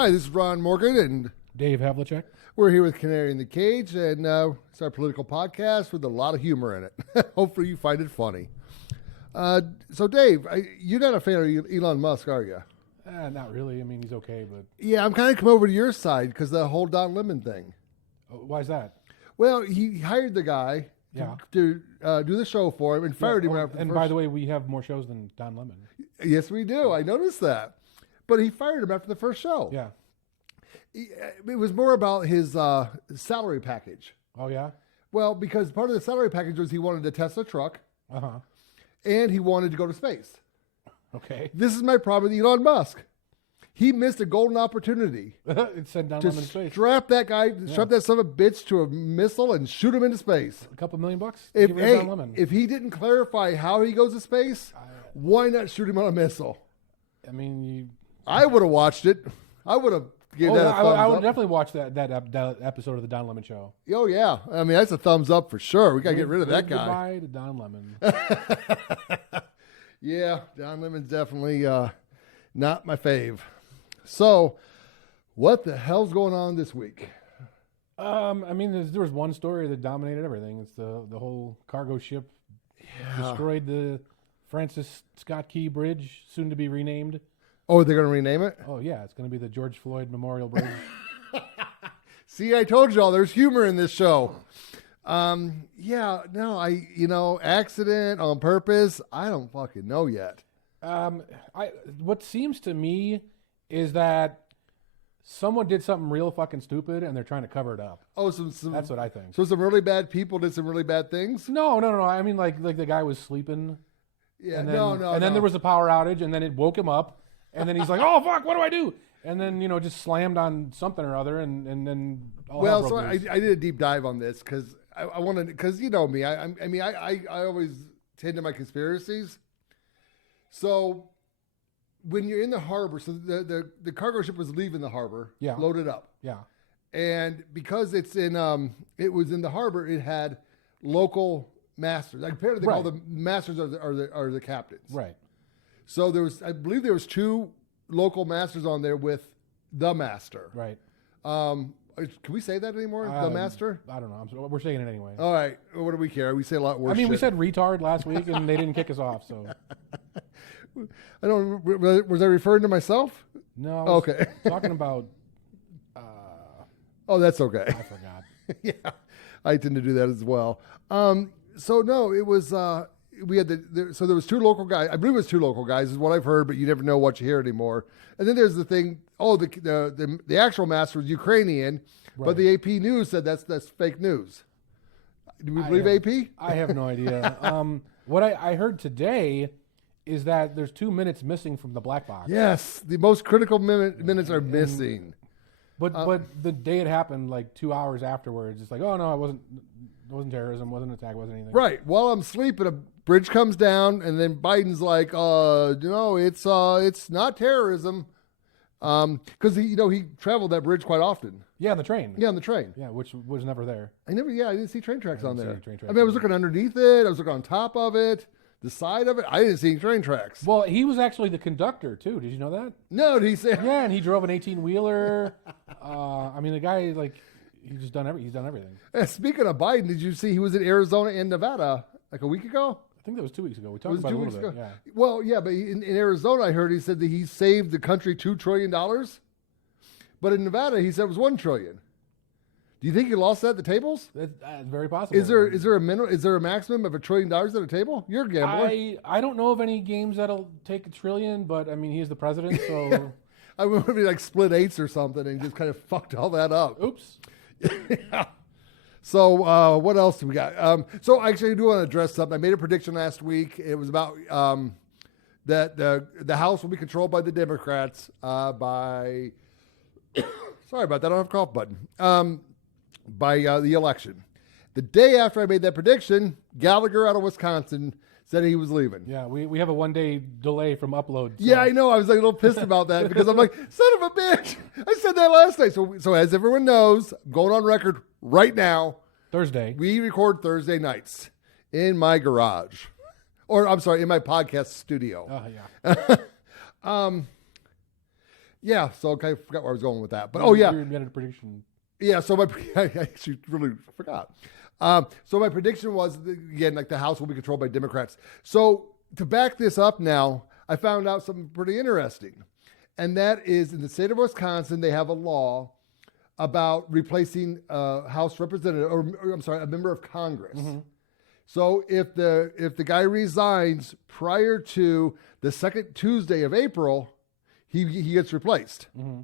Hi, this is Ron Morgan, and Dave Havlicek. we're here with Canary in the Cage, and it's our political podcast with a lot of humor in it. Hopefully you find it funny. So, Dave, you're not a fan of Elon Musk, are you? Not really. I mean, he's okay, but... Yeah, I'm kind of come over to your side because the whole Don Lemon thing. Why is that? Well, he hired the guy to do the show for him and fired him after the And first... by the way, we have more shows than Don Lemon. Yes, we do. I noticed that. But he fired him after the first show. Yeah. It was more about his salary package. Oh, yeah? Well, because part of the salary package was he wanted a Tesla truck. Uh-huh. And he wanted to go to space. Okay. This is my problem with Elon Musk. He missed a golden opportunity It said Don Lemon in space. strap that son of a bitch to a missile and shoot him into space. A couple $1 million bucks? If he didn't clarify how he goes to space, why not shoot him on a missile? I mean, I would have watched it. I would have given that a thumbs I would up. definitely watch that episode of the Don Lemon Show. Oh, yeah. I mean, that's a thumbs up for sure. We got to get rid of that guy. Goodbye to Don Lemon. Yeah, Don Lemon's definitely not my fave. So, what the hell's going on this week? I mean, there was one story that dominated everything. It's the whole cargo ship destroyed the Francis Scott Key Bridge, soon to be renamed. Oh, they're going to rename it? Oh, yeah. It's going to be the George Floyd Memorial Bridge. See, I told y'all there's humor in this show. Accident on purpose. I don't fucking know yet. What seems to me is that someone did something real fucking stupid and they're trying to cover it up. Oh, that's what I think. So some really bad people did some really bad things? No. I mean, like the guy was sleeping. Yeah, and then there was a power outage and then it woke him up and then he's like, oh, fuck, what do I do? And then, just slammed on something or other and then all hell broke loose. I did a deep dive on this because I wanted, because you know me, I always tend to my conspiracies. So when you're in the harbor, so the cargo ship was leaving the harbor, loaded up. Yeah. And because it was in the harbor, it had local masters. Like apparently they call the masters are the captains. Right. So I believe there was 2 local masters on there with the master. Right. Can we say that anymore? The master? I don't know. We're saying it anyway. All right. What do we care? We say a lot worse. We said retard last week and they didn't kick us off. So I don't. Was I referring to myself? No. I was okay. Talking about. Oh, that's okay. I forgot. Yeah, I tend to do that as well. So no, it was. We had so there was 2 local guys. I believe it was 2 local guys is what I've heard, but you never know what you hear anymore. And then there's the thing. Oh, the actual master was Ukrainian, but the AP News said that's fake news. Do we believe AP? I have no idea. What I heard today is that there's 2 minutes missing from the black box. Yes, the most critical minutes are missing. But the day it happened, like 2 hours afterwards, it's like, oh no, it wasn't terrorism, wasn't an attack, wasn't anything. Right. While I'm sleeping, a bridge comes down, and then Biden's like, it's not terrorism, because he traveled that bridge quite often. Yeah, on the train. Yeah, on the train. Yeah, which was never there. I didn't see train tracks on there. Train tracks I was looking underneath it. I was looking on top of it, the side of it. I didn't see any train tracks. Well, he was actually the conductor too. Did you know that? No, did he say? Yeah, and he drove an 18-wheeler. The guy he's done everything. Speaking of Biden, did you see he was in Arizona and Nevada like a week ago? I think that was 2 weeks ago. We talked about it a little bit. Yeah. Well, yeah, but in Arizona, I heard he said that he saved the country $2 trillion. But in Nevada, he said it was $1 trillion. Do you think he lost that at the tables? That's very possible. Is there a maximum of $1 trillion at a table? You're a gambler. I don't know of any games that'll take $1 trillion, but I mean, he's the president, so. Yeah. I would be like split eights or something and just kind of fucked all that up. Oops. Yeah. So what else do we got? So actually I do want to address something. I made a prediction last week. It was about that the House will be controlled by the Democrats by sorry about that, I don't have a cough button. By the election. The day after I made that prediction, Gallagher out of Wisconsin said he was leaving. Yeah, we have a 1-day delay from upload. So. Yeah, I know. I was like a little pissed about that because I'm like, son of a bitch. I said that last night. So as everyone knows, going on record right now. Thursday. We record Thursday nights in my garage. Or, I'm sorry, in my podcast studio. Oh, yeah. Yeah, so I forgot where I was going with that. But You had a prediction. Yeah, so I actually really forgot. So my prediction was, again, like the House will be controlled by Democrats. So to back this up now, I found out something pretty interesting. And that is in the state of Wisconsin, they have a law about replacing a House representative, or I'm sorry, a member of Congress. Mm-hmm. So if the guy resigns prior to the second Tuesday of April, he gets replaced. Mm-hmm.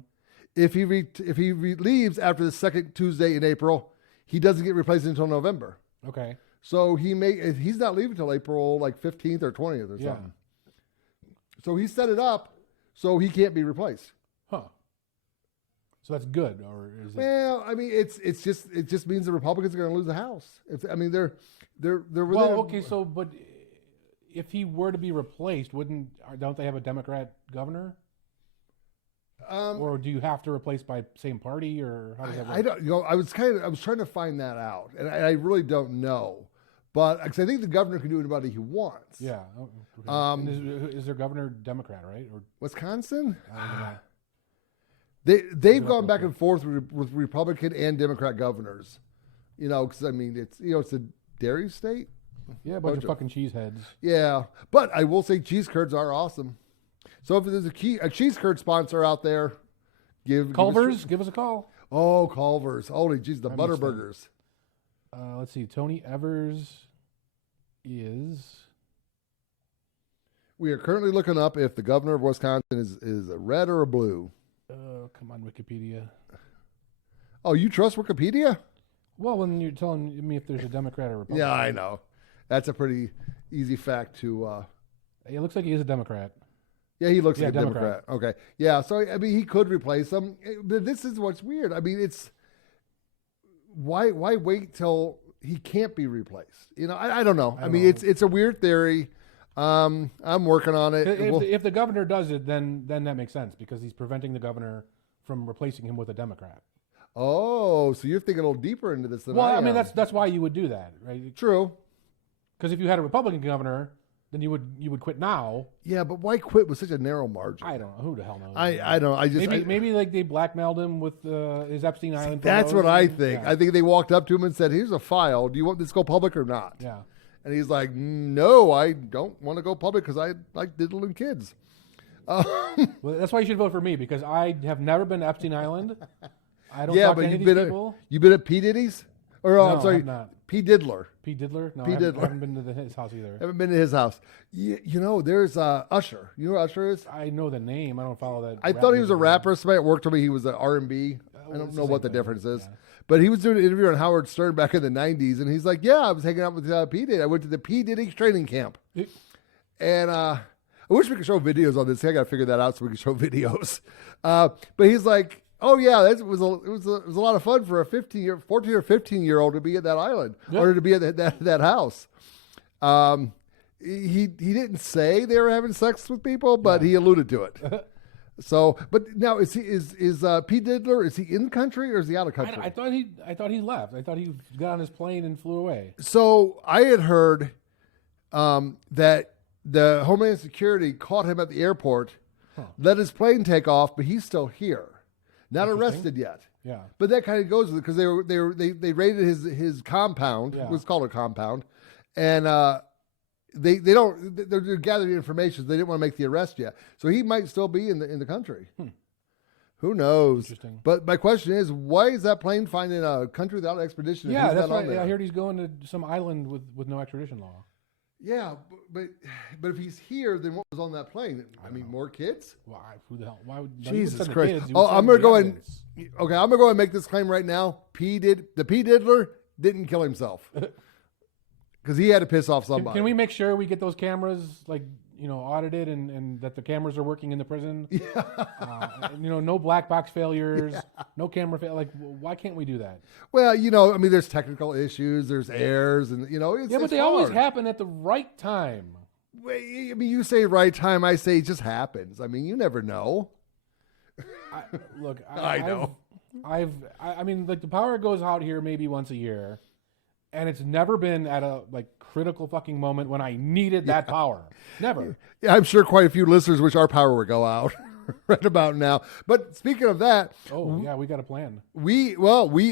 If he leaves after the second Tuesday in April, he doesn't get replaced until November. Okay. So he's not leaving until April like 15th or 20th or something. So he set it up so he can't be replaced. Huh. So that's good, or is it? Well, I mean, it just means the Republicans are going to lose the House. They're within. Well, okay. So, but if he were to be replaced, don't they have a Democrat governor? Or do you have to replace by same party, or how does that work? I don't. I was trying to find that out, and I really don't know. But because I think the governor can do anybody he wants. Yeah. Okay. Is their governor Democrat, right? Or Wisconsin? I don't know. They've gone back and forth with Republican and Democrat governors. Because I mean it's a dairy state. Yeah, a bunch of fucking cheeseheads. Yeah, but I will say cheese curds are awesome. So if there's a cheese curd sponsor out there, give us a call. Oh, Culver's. Holy jeez, the Butterburgers. Let's see. Tony Evers is. We are currently looking up if the governor of Wisconsin is a red or a blue. Come on, Wikipedia. Oh, you trust Wikipedia? Well, when you're telling me if there's a Democrat or Republican. Yeah, I know. That's a pretty easy fact to. It looks like he is a Democrat. Yeah, he looks like a Democrat. Okay. Yeah, so, I mean, he could replace him. But this is what's weird. I mean, it's... Why wait till he can't be replaced? I don't know. I mean, it's a weird theory. I'm working on it. If the governor does it, then that makes sense, because he's preventing the governor from replacing him with a Democrat. Oh, so you're thinking a little deeper into this than I am. Well, I mean, that's why you would do that, right? True. Because if you had a Republican governor... then you would quit now. Yeah, but why quit with such a narrow margin? I don't know. Who the hell knows? I don't. Maybe like they blackmailed him with his Epstein Island. That's what I think. Yeah. I think they walked up to him and said, "Here's a file. Do you want this to go public or not?" Yeah. And he's like, "No, I don't want to go public because I like diddling kids." Well, that's why you should vote for me, because I have never been to Epstein Island. I don't yeah, talk but to any of these people. You've been at P. Diddy's? Or no, I'm sorry, I'm not. P. Diddler. P. Diddler? No, P. I Diddler. haven't been to his house either. Haven't been to his house. There's Usher. You know who Usher is? I know the name. I don't follow that. I thought he was a rapper. Somebody at work told me he was an R&B. I don't know what the difference is. Yeah. But he was doing an interview on Howard Stern back in the 90s, and he's like, yeah, I was hanging out with P. Diddy. I went to the P. Diddy training camp. And I wish we could show videos on this. I got to figure that out so we can show videos. But he's like, oh, yeah, it was a lot of fun for a 14 or 15-year-old to be at that island or to be at that house. He didn't say they were having sex with people, but he alluded to it. So, but now is Pete Diddler? Is he in the country or is he out of country? I thought he left. I thought he got on his plane and flew away. So I had heard that the Homeland Security caught him at the airport, let his plane take off, but he's still here, not arrested yet. Yeah, but that kind of goes with it because they raided his compound. Yeah. It was called a compound, and they're gathering information. So they didn't want to make the arrest yet, so he might still be in the country. Who knows? Interesting. But my question is, why is that plane finding a country without extradition? Yeah, that's right. I heard he's going to some island with no extradition law. Yeah, but if he's here, then what was on that plane? I mean, more kids? Why? Who the hell? Why would Jesus Christ? I'm gonna go and make this claim right now. The P Diddler didn't kill himself because he had to piss off somebody. Can we make sure we get those cameras audited and that the cameras are working in the prison? Yeah. No black box failures, no camera fail. Like, why can't we do that? Well, I mean, there's technical issues, there's errors, and but they always happen at the right time. I mean, you say right time, I say it just happens. I mean, you never know. I know. I mean, like, the power goes out here maybe once a year, and it's never been at a critical fucking moment when I needed that power. Never. Yeah, I'm sure quite a few listeners wish our power would go out. right about now. But speaking of that, Oh, yeah, we got a plan. we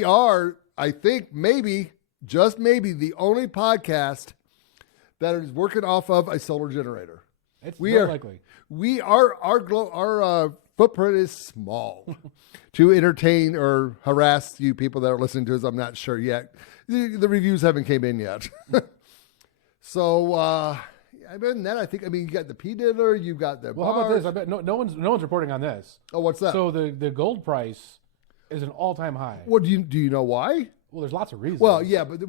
are, I think, maybe, just maybe, the only podcast that is working off of a solar generator. It's We very are likely. Our footprint is small to entertain or harass you people that are listening to us. I'm not sure yet. The reviews haven't came in yet. So, other than that, I mean, you got the P diddler, you've got the Well, how about bars. this? I bet no one's reporting on this. Oh, what's that? So the gold price is an all-time high. Well, do you know why? Well, there's lots of reasons. Well, yeah, but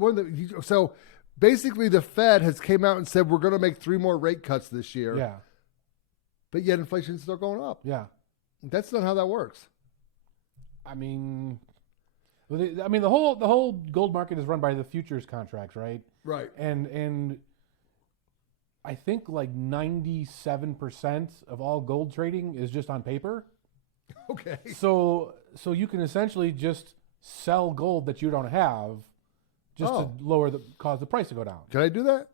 so basically the Fed has came out and said we're going to make 3 more rate cuts this year. Yeah. But yet inflation is still going up. Yeah. That's not how that works. I mean, the whole gold market is run by the futures contracts, right? Right. And I think like 97% of all gold trading is just on paper. Okay. So you can essentially just sell gold that you don't have, just to cause the price to go down. Can I do that?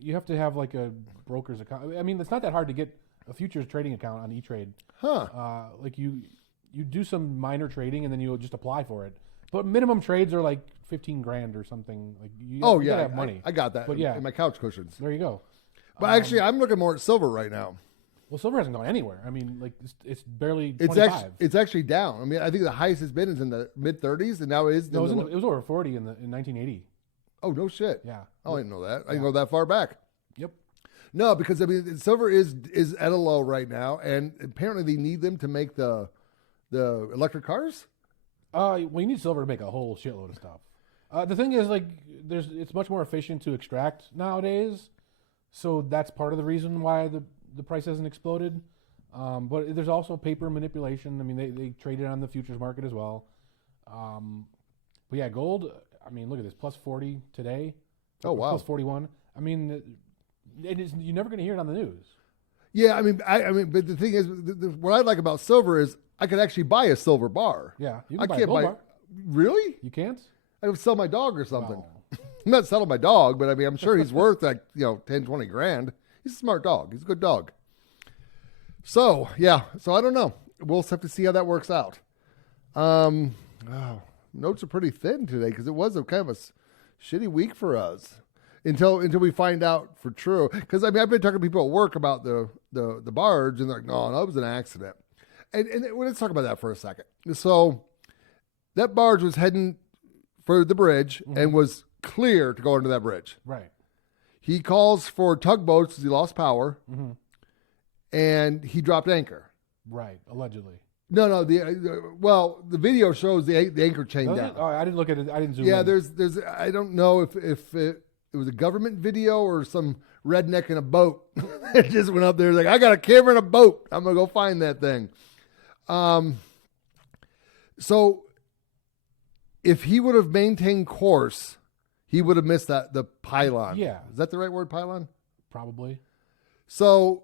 You have to have like a broker's account. I mean, it's not that hard to get a futures trading account on E-Trade. Huh. Like you do some minor trading and then you just apply for it. But minimum trades are like 15 grand or something. Like you gotta have money. I got that. But yeah, in my couch cushions. there you go. But actually, I'm looking more at silver right now. Well, silver hasn't gone anywhere. I mean, like it's barely It's 25. actually down. I mean, I think the highest it's been is in the mid 30s, and now it is. No, it was over 40 in 1980. Oh, no shit. Yeah. Oh, I didn't know that. I didn't go that far back. Yep. No, because I mean, silver is at a low right now, and apparently they need them to make the electric cars. We need silver to make a whole shitload of stuff. The thing is, like, it's much more efficient to extract nowadays, so that's part of the reason why the price hasn't exploded. But there's also paper manipulation. I mean, they trade it on the futures market as well. But yeah, gold. I mean, look at this, plus 40 today. Oh, wow. Plus 41. I mean, you're never going to hear it on the news. Yeah, I mean, but the thing is, what I like about silver is I could actually buy a silver bar. Yeah, you I can buy a can't gold buy. bar. Really? You can't? I would sell my dog or something. Wow. I'm not selling my dog, but I mean, I'm sure he's worth like 10, 20 grand. He's a smart dog. He's a good dog. So yeah, so I don't know. We'll have to see how that works out. Notes are pretty thin today because it was a kind of a shitty week for us until we find out for true. Because I mean, I've been talking to people at work about the barge, and they're like, no, that was an accident. And let's talk about that for a second. So that barge was heading for the bridge and was clear to go under that bridge. Right. He calls for tugboats because he lost power, and he dropped anchor. Right. Allegedly. No. The video shows the anchor chain Does down. it? Oh, I didn't look at it. I didn't zoom Yeah, in. there's I don't know if it was a government video or some redneck in a boat that just went up there like, I got a camera in a boat. I'm gonna go find that thing. So if he would have maintained course, he would have missed the pylon. Yeah. Is that the right word, pylon? Probably. So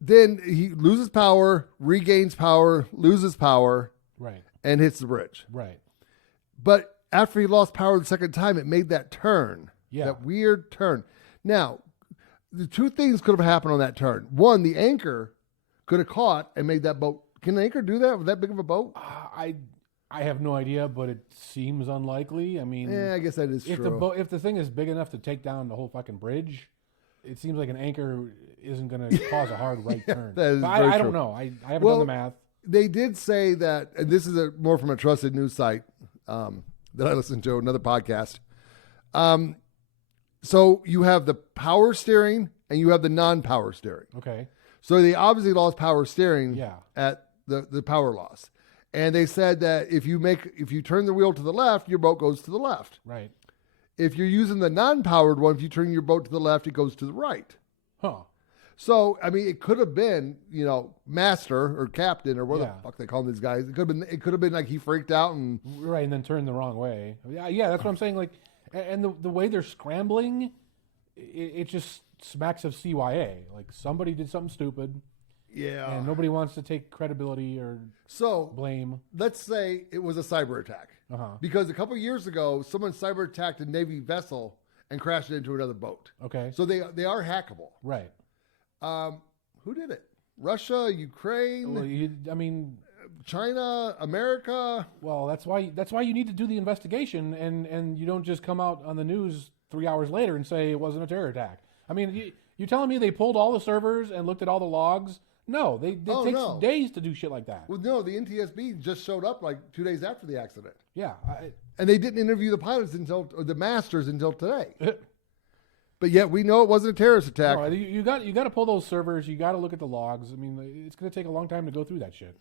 then he loses power, regains power, loses power, Right. and hits the bridge. Right. But after he lost power the second time, it made that turn. Yeah. That weird turn. Now, the two things could have happened on that turn. One, the anchor could have caught and made that boat. Can an anchor do that with that big of a boat? I have no idea, but it seems unlikely. I mean, Yeah, I guess that is true. if the thing is big enough to take down the whole fucking bridge, it seems like an anchor isn't going to cause a hard right turn. that is But very I true. don't know. I haven't done the math. They did say that, and this is more from a trusted news site that I listened to, another podcast. So you have the power steering and you have the non-power steering. Okay. So they obviously lost power steering Yeah. at the power loss. And they said that if you turn the wheel to the left, your boat goes to the left. Right. If you're using the non-powered one, if you turn your boat to the left, it goes to the right. Huh. So, I mean, it could have been, master or captain or what Yeah. the fuck they call these guys. It could have been like he freaked out and Right, and then turn the wrong way. Yeah, that's what I'm saying. Like, and the way they're scrambling, it just smacks of CYA. Like somebody did something stupid, and nobody wants to take credibility or So blame. let's say it was a cyber attack. Because a couple years ago, someone cyber attacked a Navy vessel and crashed it into another boat. Okay. So they are hackable. Right. Who did it? Russia, Ukraine, Well, China, America. well, that's why you need to do the investigation, and you don't just come out on the news 3 hours later and say it wasn't a terror attack. I mean, you telling me they pulled all the servers and looked at all the logs? No, it takes days to do shit like that. Well, no, the NTSB just showed up like 2 days after the accident. Yeah, And they didn't interview the pilots or the masters until today. But yet we know it wasn't a terrorist attack. no, you got to pull those servers. You got to look at the logs. I mean, it's going to take a long time to go through that shit.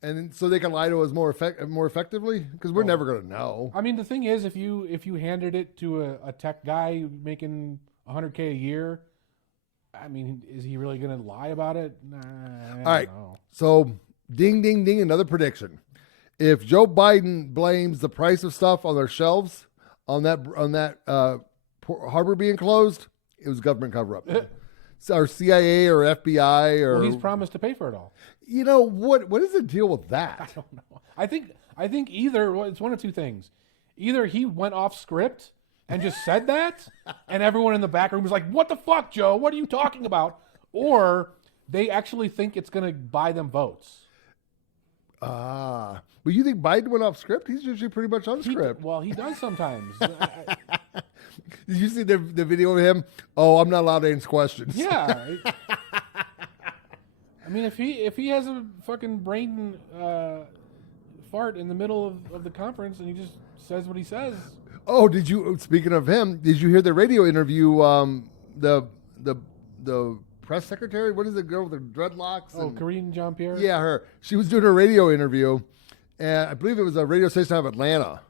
And so they can lie to us more effectively? Because we're never going to know. I mean, the thing is, if you handed it to a tech guy making $100K a year, I mean, is he really going to lie about it? Nah, All right. So, ding, ding, ding, another prediction. If Joe Biden blames the price of stuff on their shelves on that harbor being closed, it was government cover-up. Or CIA or FBI or... Well, he's promised to pay for it all. You know, what is the deal with that? I don't know. I think either, well, it's one of two things. Either he went off script and just said that, and everyone in the back room was like, what the fuck, Joe? What are you talking about? Or they actually think it's going to buy them votes. But you think Biden went off script? He's usually pretty much on script. Well, he does sometimes. Did you see the video of him? Oh, I'm not allowed to answer questions. Yeah. I mean, if he has a fucking brain fart in the middle of the conference and he just says what he says. Oh, speaking of him, did you hear the radio interview, the press secretary? What is the girl with the dreadlocks? Oh, Karine Jean-Pierre? Yeah, her. She was doing a radio interview, and I believe it was a radio station out of Atlanta.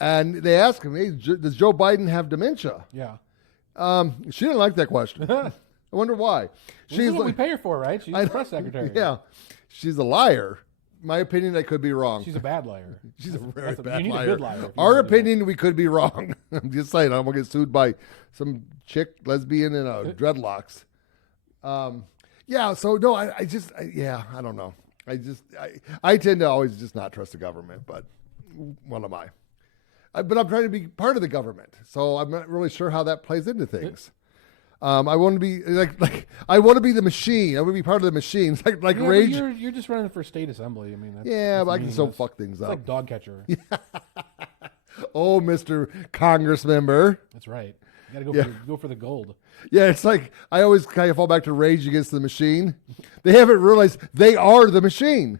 And they asked him, hey, does Joe Biden have dementia? Yeah. She didn't like that question. I wonder why. This is what we pay her for, right? She's the press secretary. Yeah. She's a liar. My opinion, I could be wrong. She's a bad liar. She's a very bad liar. You need a good liar. Our opinion, we could be wrong. I'm just saying, I'm going to get sued by some chick, lesbian, in dreadlocks. Yeah, so no, I don't know. I tend to always just not trust the government, but what am I? But I'm trying to be part of the government, so I'm not really sure how that plays into things. I want to be like I want to be the machine. I want to be part of the machine. It's like yeah, rage. You're just running for state assembly. I mean, but I can still fuck things up. It's like dog catcher. Oh, Mr. Congress member. That's right. You got to go for the gold. Yeah, it's like I always kind of fall back to Rage Against the Machine. They haven't realized they are the machine.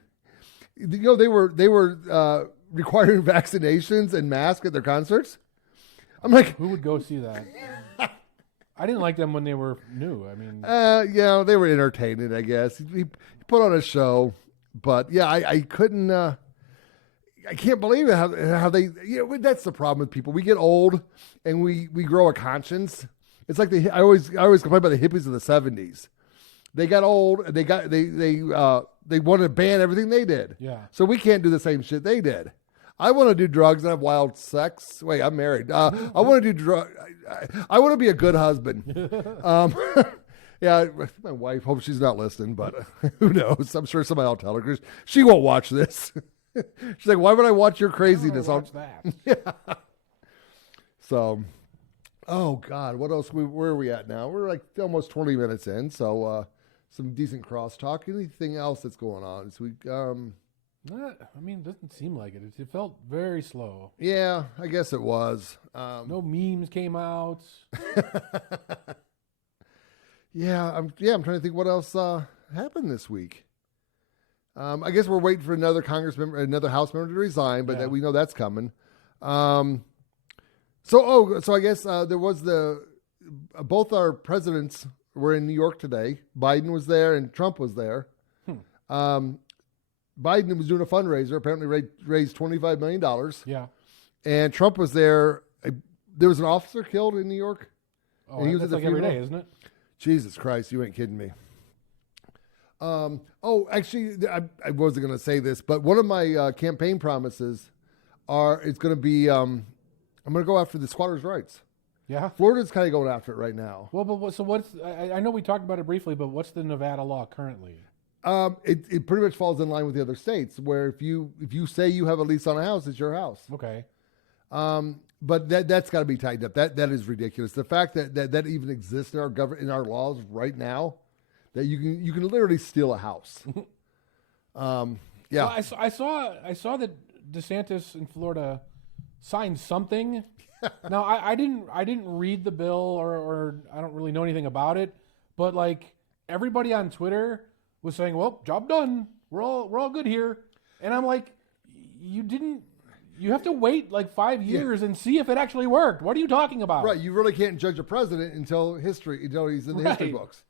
You know, they were requiring vaccinations and masks at their concerts. I'm like, who would go see that? I didn't like them when they were new. I mean, they were entertaining, I guess. He put on a show, but yeah, I couldn't. I can't believe it how they. That's the problem with people. We get old and we grow a conscience. It's like I always complain about the hippies of the '70s. They got old and they wanted to ban everything they did. Yeah. So we can't do the same shit they did. I want to do drugs and have wild sex. Wait, I'm married. I want to do drugs. I want to be a good husband. Yeah, my wife. Hope she's not listening, but who knows? I'm sure somebody will tell her because she won't watch this. She's like, "Why would I watch your craziness?" Watch that. Yeah. So, oh God, what else? Where are we at now? We're like almost 20 minutes in, so some decent crosstalk. Anything else that's going on this week? It doesn't seem like it. It felt very slow. Yeah, I guess it was. No memes came out. I'm trying to think what else happened this week. I guess we're waiting for another House member to resign, but we know that's coming. So I guess there was both our presidents were in New York today. Biden was there and Trump was there. Biden was doing a fundraiser, apparently raised $25 million. Yeah. And Trump was there. There was an officer killed in New York. Oh, and he was that's like every day, isn't it? Jesus Christ, you ain't kidding me. Actually, I wasn't going to say this, but one of my campaign promises it's going to be, I'm going to go after the squatters' rights. Yeah. Florida's kind of going after it right now. Well, I know we talked about it briefly, but what's the Nevada law currently? It pretty much falls in line with the other states, where if you say you have a lease on a house, it's your house. Okay. But that's got to be tightened up. That is ridiculous. The fact that even exists in our laws right now, that you can literally steal a house. Yeah. Well, I saw that DeSantis in Florida signed something. Now I didn't read the bill or I don't really know anything about it, but like everybody on Twitter was saying, "Well, job done. We're all good here." And I'm like, you have to wait like 5 years and see if it actually worked. What are you talking about? Right. You really can't judge a president until he's in the history books.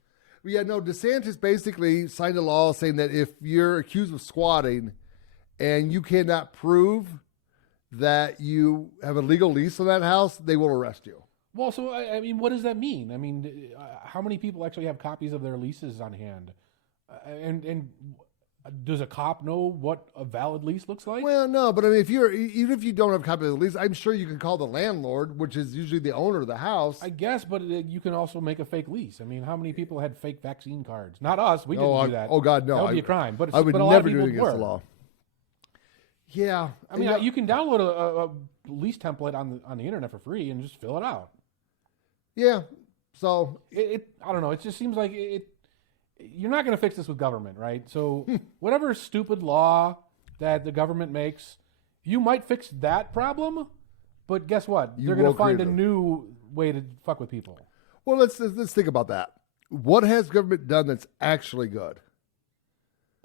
But yeah, no, DeSantis basically signed a law saying that if you're accused of squatting and you cannot prove that you have a legal lease on that house, they will arrest you. Well, so, I mean, what does that mean? I mean, how many people actually have copies of their leases on hand? And does a cop know what a valid lease looks like? Well, no, but I mean, even if you don't have a copy of the lease, I'm sure you can call the landlord, which is usually the owner of the house. I guess, but you can also make a fake lease. I mean, how many people had fake vaccine cards? Not us. We didn't do that. Oh, God, no. That would be a crime. But I would but a lot never of do it people against the law. Yeah. I mean, you can download a lease template on the internet for free and just fill it out. Yeah. So I don't know. It just seems like you're not going to fix this with government, right? So whatever stupid law that the government makes, you might fix that problem, but guess what? They're going to find a new way to fuck with people. Well, let's think about that. What has government done that's actually good?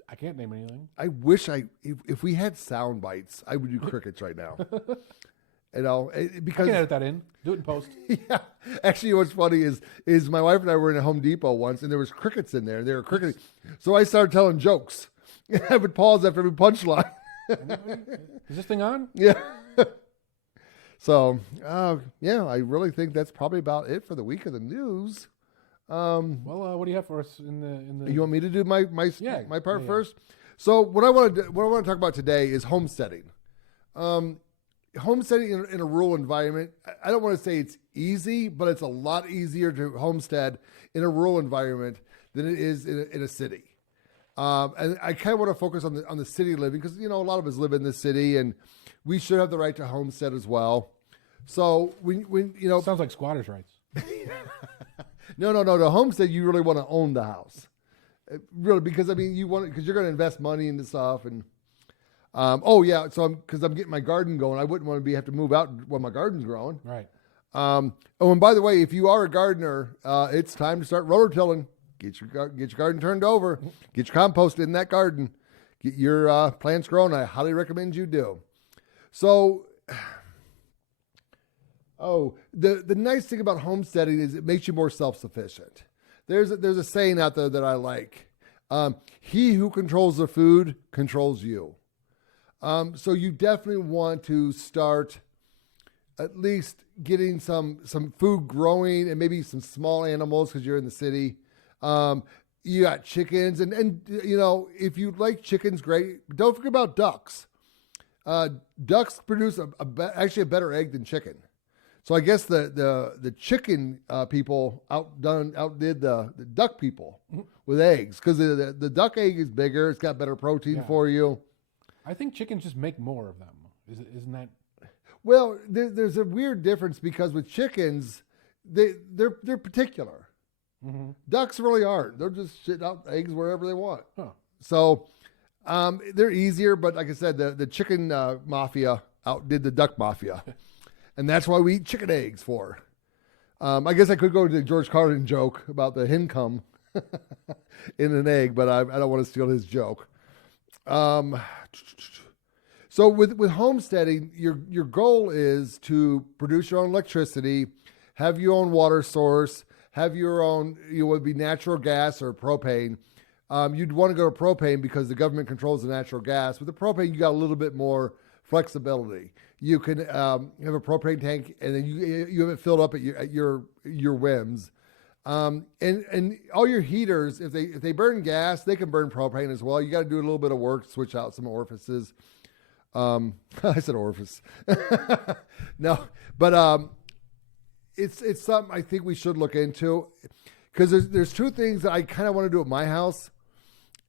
I can't name anything. I wish if we had sound bites, I would do crickets right now. You know, because I can edit that in. Do it in post. Yeah. Actually, what's funny is my wife and I were in a Home Depot once, and there was crickets in there. They were cricketing. So I started telling jokes. I would pause after every punchline. Is this thing on? Yeah. So, yeah, I really think that's probably about it for the week of the news. Well, what do you have for us in the? You want me to do my part first? So what I want to talk about today is homesteading. Homesteading in a rural environment, I don't want to say it's easy, but it's a lot easier to homestead in a rural environment than it is in a city. And I kind of want to focus on the city living because, you know, a lot of us live in the city and we should have the right to homestead as well. So when you know, sounds like squatters' rights. No. To homestead, you really want to own the house, really, because I mean, because you're going to invest money into stuff and. So because I'm getting my garden going, I wouldn't want to have to move out when my garden's growing. Right. Oh, and by the way, if you are a gardener, it's time to start rototilling. Get your garden turned over. Get your compost in that garden. Get your plants growing. I highly recommend you do. So, the nice thing about homesteading is it makes you more self-sufficient. There's a saying out there that I like. He who controls the food controls you. So you definitely want to start at least getting some food growing and maybe some small animals because you're in the city. You got chickens and you know, if you like chickens, great. But don't forget about ducks. Ducks produce actually a better egg than chicken. So I guess the chicken people outdid the duck people with eggs because the duck egg is bigger. It's got better protein for you. I think chickens just make more of them. Isn't that? Well, there's a weird difference because with chickens, they're particular. Mm-hmm. Ducks really aren't. They're just shitting out eggs wherever they want. Huh. So they're easier, but like I said, the chicken mafia outdid the duck mafia, and that's why we eat chicken eggs for. I guess I could go to the George Carlin joke about the hen cum in an egg, but I don't want to steal his joke. So with homesteading, your goal is to produce your own electricity, have your own water source, have your own, would be natural gas or propane. You'd want to go to propane because the government controls the natural gas. With the propane, you got a little bit more flexibility. You can have a propane tank, and then you have it filled up at your whims. And all your heaters, if they burn gas, they can burn propane as well. You got to do a little bit of work, switch out some orifices. I said orifice. No, but it's something I think we should look into because there's two things that I kind of want to do at my house,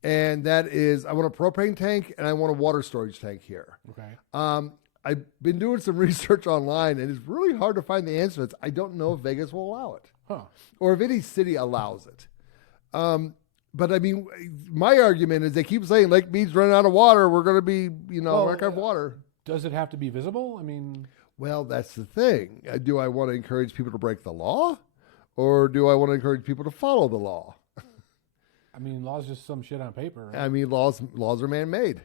and that is I want a propane tank and I want a water storage tank here. Okay. I've been doing some research online, and it's really hard to find the answer. I don't know if Vegas will allow it. Huh. Or if any city allows it. But I mean, my argument is they keep saying Lake Mead's running out of water. We're going to be, we're not going to have water. Does it have to be visible? I mean, well, that's the thing. Do I want to encourage people to break the law, or do I want to encourage people to follow the law? I mean, law's just some shit on paper. Right? I mean, laws are man-made.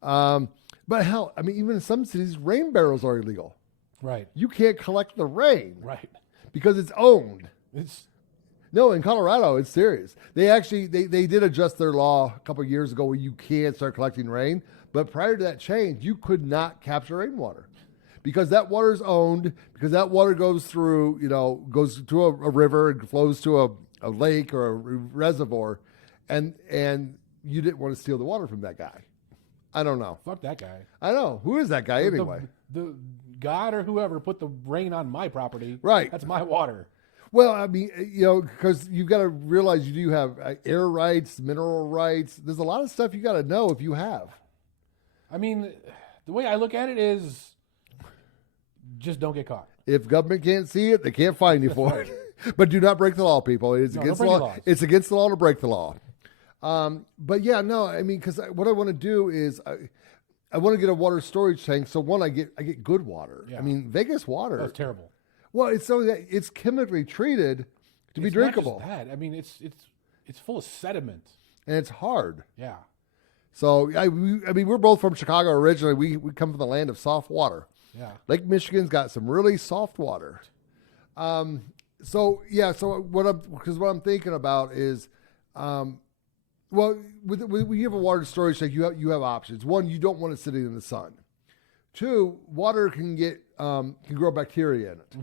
But hell, I mean, even in some cities, rain barrels are illegal. Right. You can't collect the rain. Right. Because it's owned. It's No, in Colorado, it's serious. They actually they did adjust their law a couple of years ago where you can't start collecting rain. But prior to that change, you could not capture rainwater because that water is owned. Because that water goes through, goes to a river and flows to a lake or a reservoir, and you didn't want to steal the water from that guy. I don't know. Fuck that guy. I know. Who is that guy anyway? The God or whoever put the rain on my property. Right. That's my water. Well, I mean, because you've got to realize you do have air rights, mineral rights. There's a lot of stuff you got to know if you have. I mean, the way I look at it is just don't get caught. If government can't see it, they can't find you for it. But do not break the law, people. It's against the law. It's against the law to break the law. But yeah, no, I mean, because what I want to do is I want to get a water storage tank. So one, I get good water. Yeah. I mean, Vegas water. That's terrible. Well, it's so that it's chemically treated to be drinkable. Not just that. I mean, it's full of sediment and it's hard. Yeah. So I mean, we're both from Chicago originally. We come from the land of soft water. Yeah. Lake Michigan's got some really soft water. So what I'm thinking about is, when you have a water storage tank, you have options. One, you don't want it sitting in the sun. Two, water can grow bacteria in it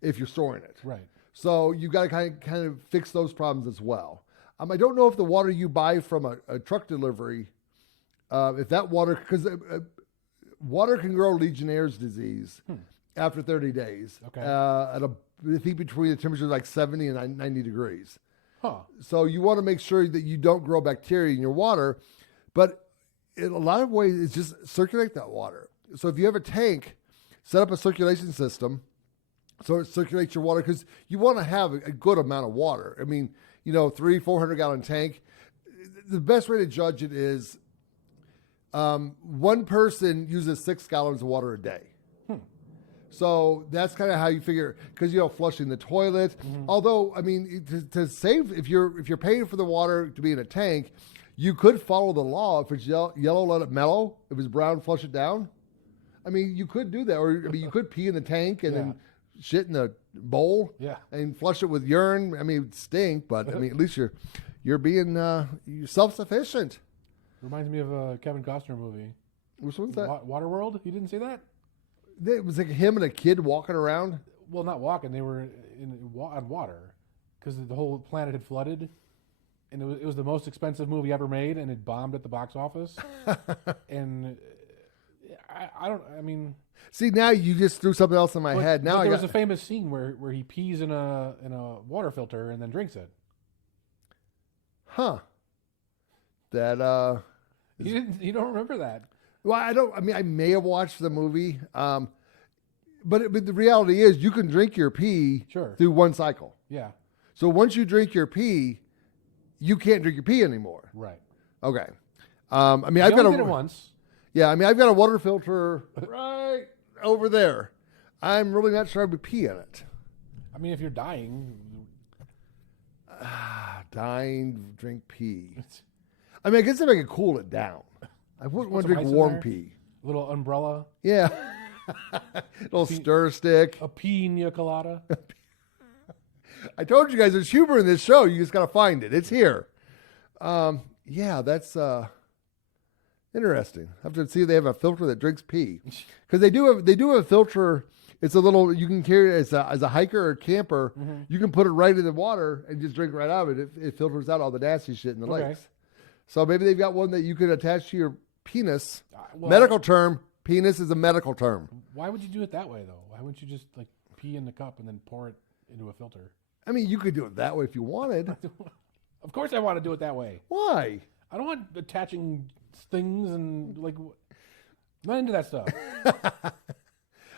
if you're storing it. Right. So you've got to kind of fix those problems as well. I don't know if the water you buy from a truck delivery, if that water, because water can grow Legionnaire's disease after 30 days. Okay. I think between the temperatures like 70 and 90 degrees. Huh. So you want to make sure that you don't grow bacteria in your water, but in a lot of ways, it's just circulate that water. So if you have a tank, set up a circulation system so it circulates your water because you want to have a good amount of water. I mean, 300-400 gallon tank. The best way to judge it is one person uses 6 gallons of water a day. So that's kind of how you figure, because flushing the toilet. Although, I mean, to save, if you're paying for the water to be in a tank, you could follow the law. If it's yellow, let it mellow. If it's brown, flush it down. I mean, you could do that, or you could pee in the tank and then shit in the bowl. Yeah. And flush it with urine. I mean, it would stink, but I mean, at least you're being you're self-sufficient. Reminds me of a Kevin Costner movie. Which one's that? Waterworld. You didn't see that? It was like him and a kid walking around. Well, not walking. They were on water because the whole planet had flooded, and it was the most expensive movie ever made, and it bombed at the box office. And I mean, see, now you just threw something else in my head. Now there was a famous scene where he pees in a water filter and then drinks it. Huh. That you don't remember that? Well, I don't. I mean, I may have watched the movie, but the reality is, you can drink your pee through one cycle. Yeah. So once you drink your pee, you can't drink your pee anymore. Right. Okay. I mean, I've did it once. Yeah. I mean, I've got a water filter right over there. I'm really not sure I would pee in it. I mean, if you're dying, drink pee. I mean, I guess if I could cool it down. I wouldn't want to drink warm pee. Little umbrella. Yeah. Little stir stick. A pina colada. I told you guys there's humor in this show. You just got to find it. It's here. Yeah, that's interesting. I have to see if they have a filter that drinks pee. Because they do have a filter. It's a little, you can carry it as a hiker or camper. You can put it right in the water and just drink right out of it. It filters out all the nasty shit in the lakes. So maybe they've got one that you could attach to your penis. Medical term, penis is a medical term. Why would you do it that way, though? Why wouldn't you just pee in the cup and then pour it into a filter? I mean, you could do it that way if you wanted. Of course I want to do it that way. Why? I don't want attaching things and I'm not into that stuff.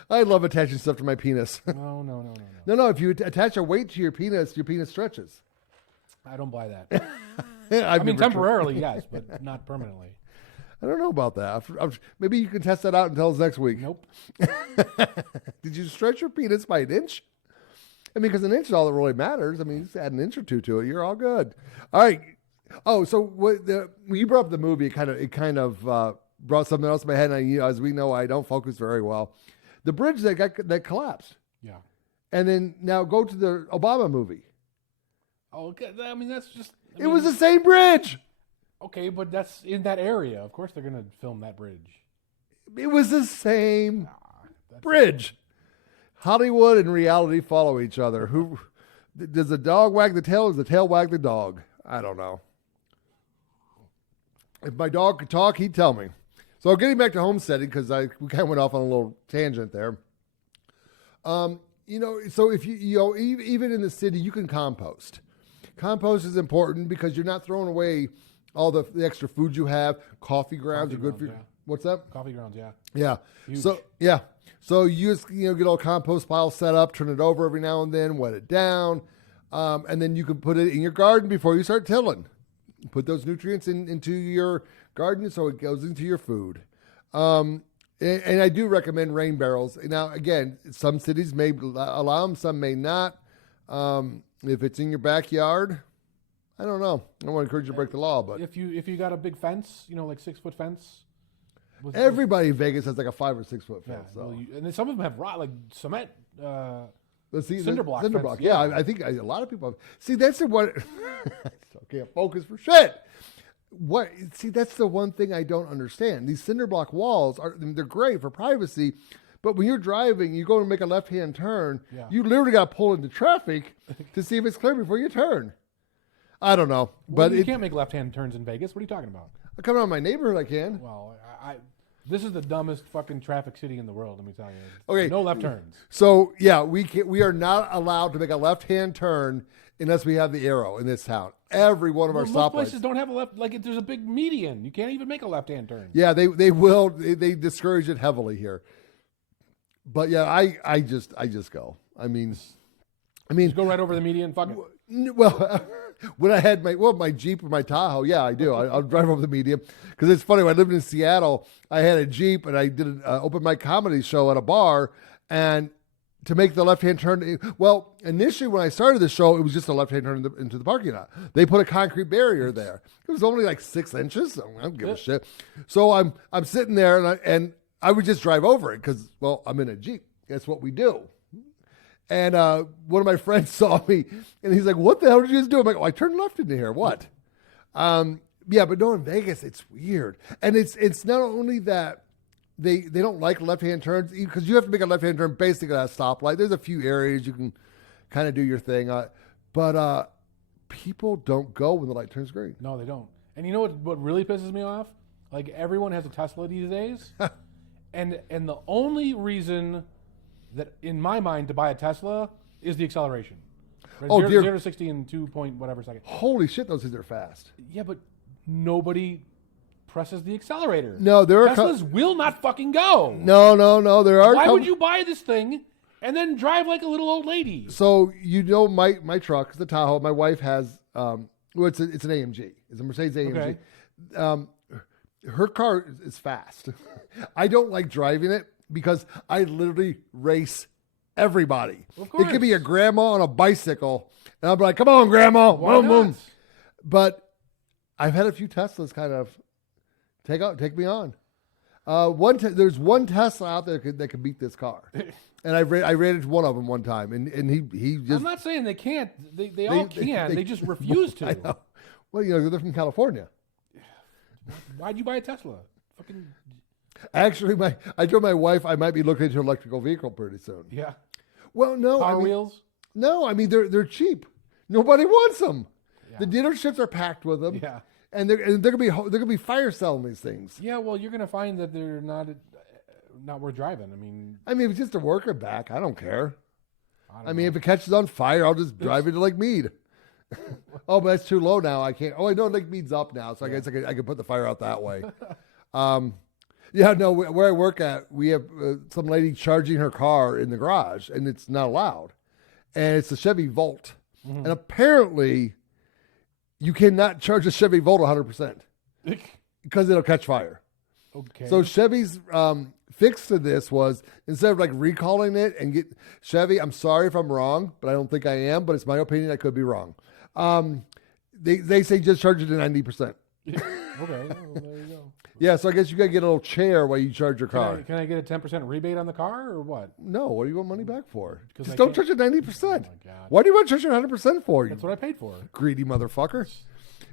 I love attaching stuff to my penis. No. If you attach a weight to your penis stretches. I don't buy that. I mean, temporarily, yes, but not permanently. I don't know about that. Maybe you can test that out and tell us next week. Nope. Did you stretch your penis by an inch? I mean, because an inch is all that really matters. I mean, just add an inch or two to it. You're all good. All right. Oh, so when you brought up the movie, it kind of brought something else in my head. And as we know, I don't focus very well. The bridge that collapsed. Yeah. And then now go to the Obama movie. Oh, okay. I mean, that's just. It was the same bridge. Okay, but that's in that area. Of course, they're going to film that bridge. It was the same bridge. Hollywood and reality follow each other. Who does the dog wag the tail? Or does the tail wag the dog? I don't know. If my dog could talk, he'd tell me. So getting back to homesteading, because we kind of went off on a little tangent there. So if you even in the city, you can compost. Compost is important because you're not throwing away all the extra food you have. Coffee grounds are good for you. Yeah. What's that? Coffee grounds, yeah. Yeah. Huge. So you just get a compost pile set up, turn it over every now and then, wet it down, and then you can put it in your garden before you start tilling. Put those nutrients into your garden so it goes into your food. And I do recommend rain barrels. Now, again, some cities may allow them, some may not. If it's in your backyard, I don't know. I don't want to encourage you to break the law, but if you got a big fence, like 6-foot fence. Everybody in Vegas has like a 5 or 6 foot fence. Yeah, so. and then some of them have like cement. Cinder block. Cinder block. Yeah, I think a lot of people have. See, that's the one. I can't focus for shit. That's the one thing I don't understand. These cinder block walls they're great for privacy, but when you're driving, you go to make a left-hand turn, you literally got to pull into traffic to see if it's clear before you turn. I don't know, but you can't make left-hand turns in Vegas. What are you talking about? I come out of my neighborhood, I can. Well, this is the dumbest fucking traffic city in the world. Let me tell you. Okay, no left turns. So yeah, we are not allowed to make a left-hand turn unless we have the arrow in this town. Every one of our stoplights. Most places don't have a left. Like there's a big median. You can't even make a left-hand turn. Yeah, they discourage it heavily here. But yeah, I just go. I mean, just go right over the median. Fuck it. Well, when I had my Jeep or my Tahoe, yeah, I do. I'll drive over the median because it's funny. When I lived in Seattle, I had a Jeep and I did an open mic comedy show at a bar, and to make the left-hand turn. Well, initially when I started the show, it was just a left-hand turn into the parking lot. They put a concrete barrier there. It was only like 6 inches. So I don't give a shit. So I'm sitting there and I would just drive over it because, well, I'm in a Jeep. That's what we do. And one of my friends saw me, and he's like, "What the hell did you just do?" I'm like, "Oh, I turned left into here. What?" Yeah, but no, in Vegas, it's weird. And it's not only that they don't like left-hand turns, because you have to make a left-hand turn basically at a stoplight. There's a few areas you can kind of do your thing. But people don't go when the light turns green. No, they don't. And you know what really pisses me off? Like, everyone has a Tesla these days. and the only reason that, in my mind, to buy a Tesla is the acceleration. Right? Oh, 0 to 60 in 2 point whatever second. Holy shit, those things are fast. Yeah, but nobody presses the accelerator. No, there are Teslas will not fucking go. No. There are. Why would you buy this thing and then drive like a little old lady? So my truck, the Tahoe. My wife has. It's an AMG. It's a Mercedes AMG. Okay. Her car is fast. I don't like driving it because I literally race everybody. Of course. It could be a grandma on a bicycle, and I'll be like, "Come on, grandma!" Why not? But I've had a few Teslas kind of take me on. There's one Tesla out there that could beat this car, and I ran into one of them one time, and he just. I'm not saying they can't. They all can. They just refuse to. I know. Well, they're from California. Why'd you buy a Tesla? Fucking. Actually, I told my wife I might be looking into an electrical vehicle pretty soon. Yeah. Well, no. Power wheels? No, I mean they're cheap. Nobody wants them. Yeah. The dealerships are packed with them. Yeah. And they're gonna be fire selling these things. Yeah, well, you're gonna find that they're not worth driving. I mean, if it's just to work or back, I don't care. I mean, if it catches on fire, I'll just drive it to Lake Mead. Oh, but that's too low now. I can't. Oh, I know Lake Mead's up now, so I guess I can put the fire out that way. Yeah, no. Where I work at, we have some lady charging her car in the garage, and it's not allowed. And it's a Chevy Volt, and apparently, You cannot charge a Chevy Volt 100% because it'll catch fire. Okay. So Chevy's fix to this was, instead of like recalling it and get Chevy, I'm sorry if I'm wrong, but I don't think I am, but it's my opinion. I could be wrong. They say just charge it to 90%. Okay, well, there you go. Yeah, so I guess you got to get a little chair while you charge your car. Can I get a 10% rebate on the car or what? No, what do you want money back for? Just I don't can't- charge it 90%. Oh my God. Why do you want to charge it 100% for? You That's what I paid for. greedy motherfucker.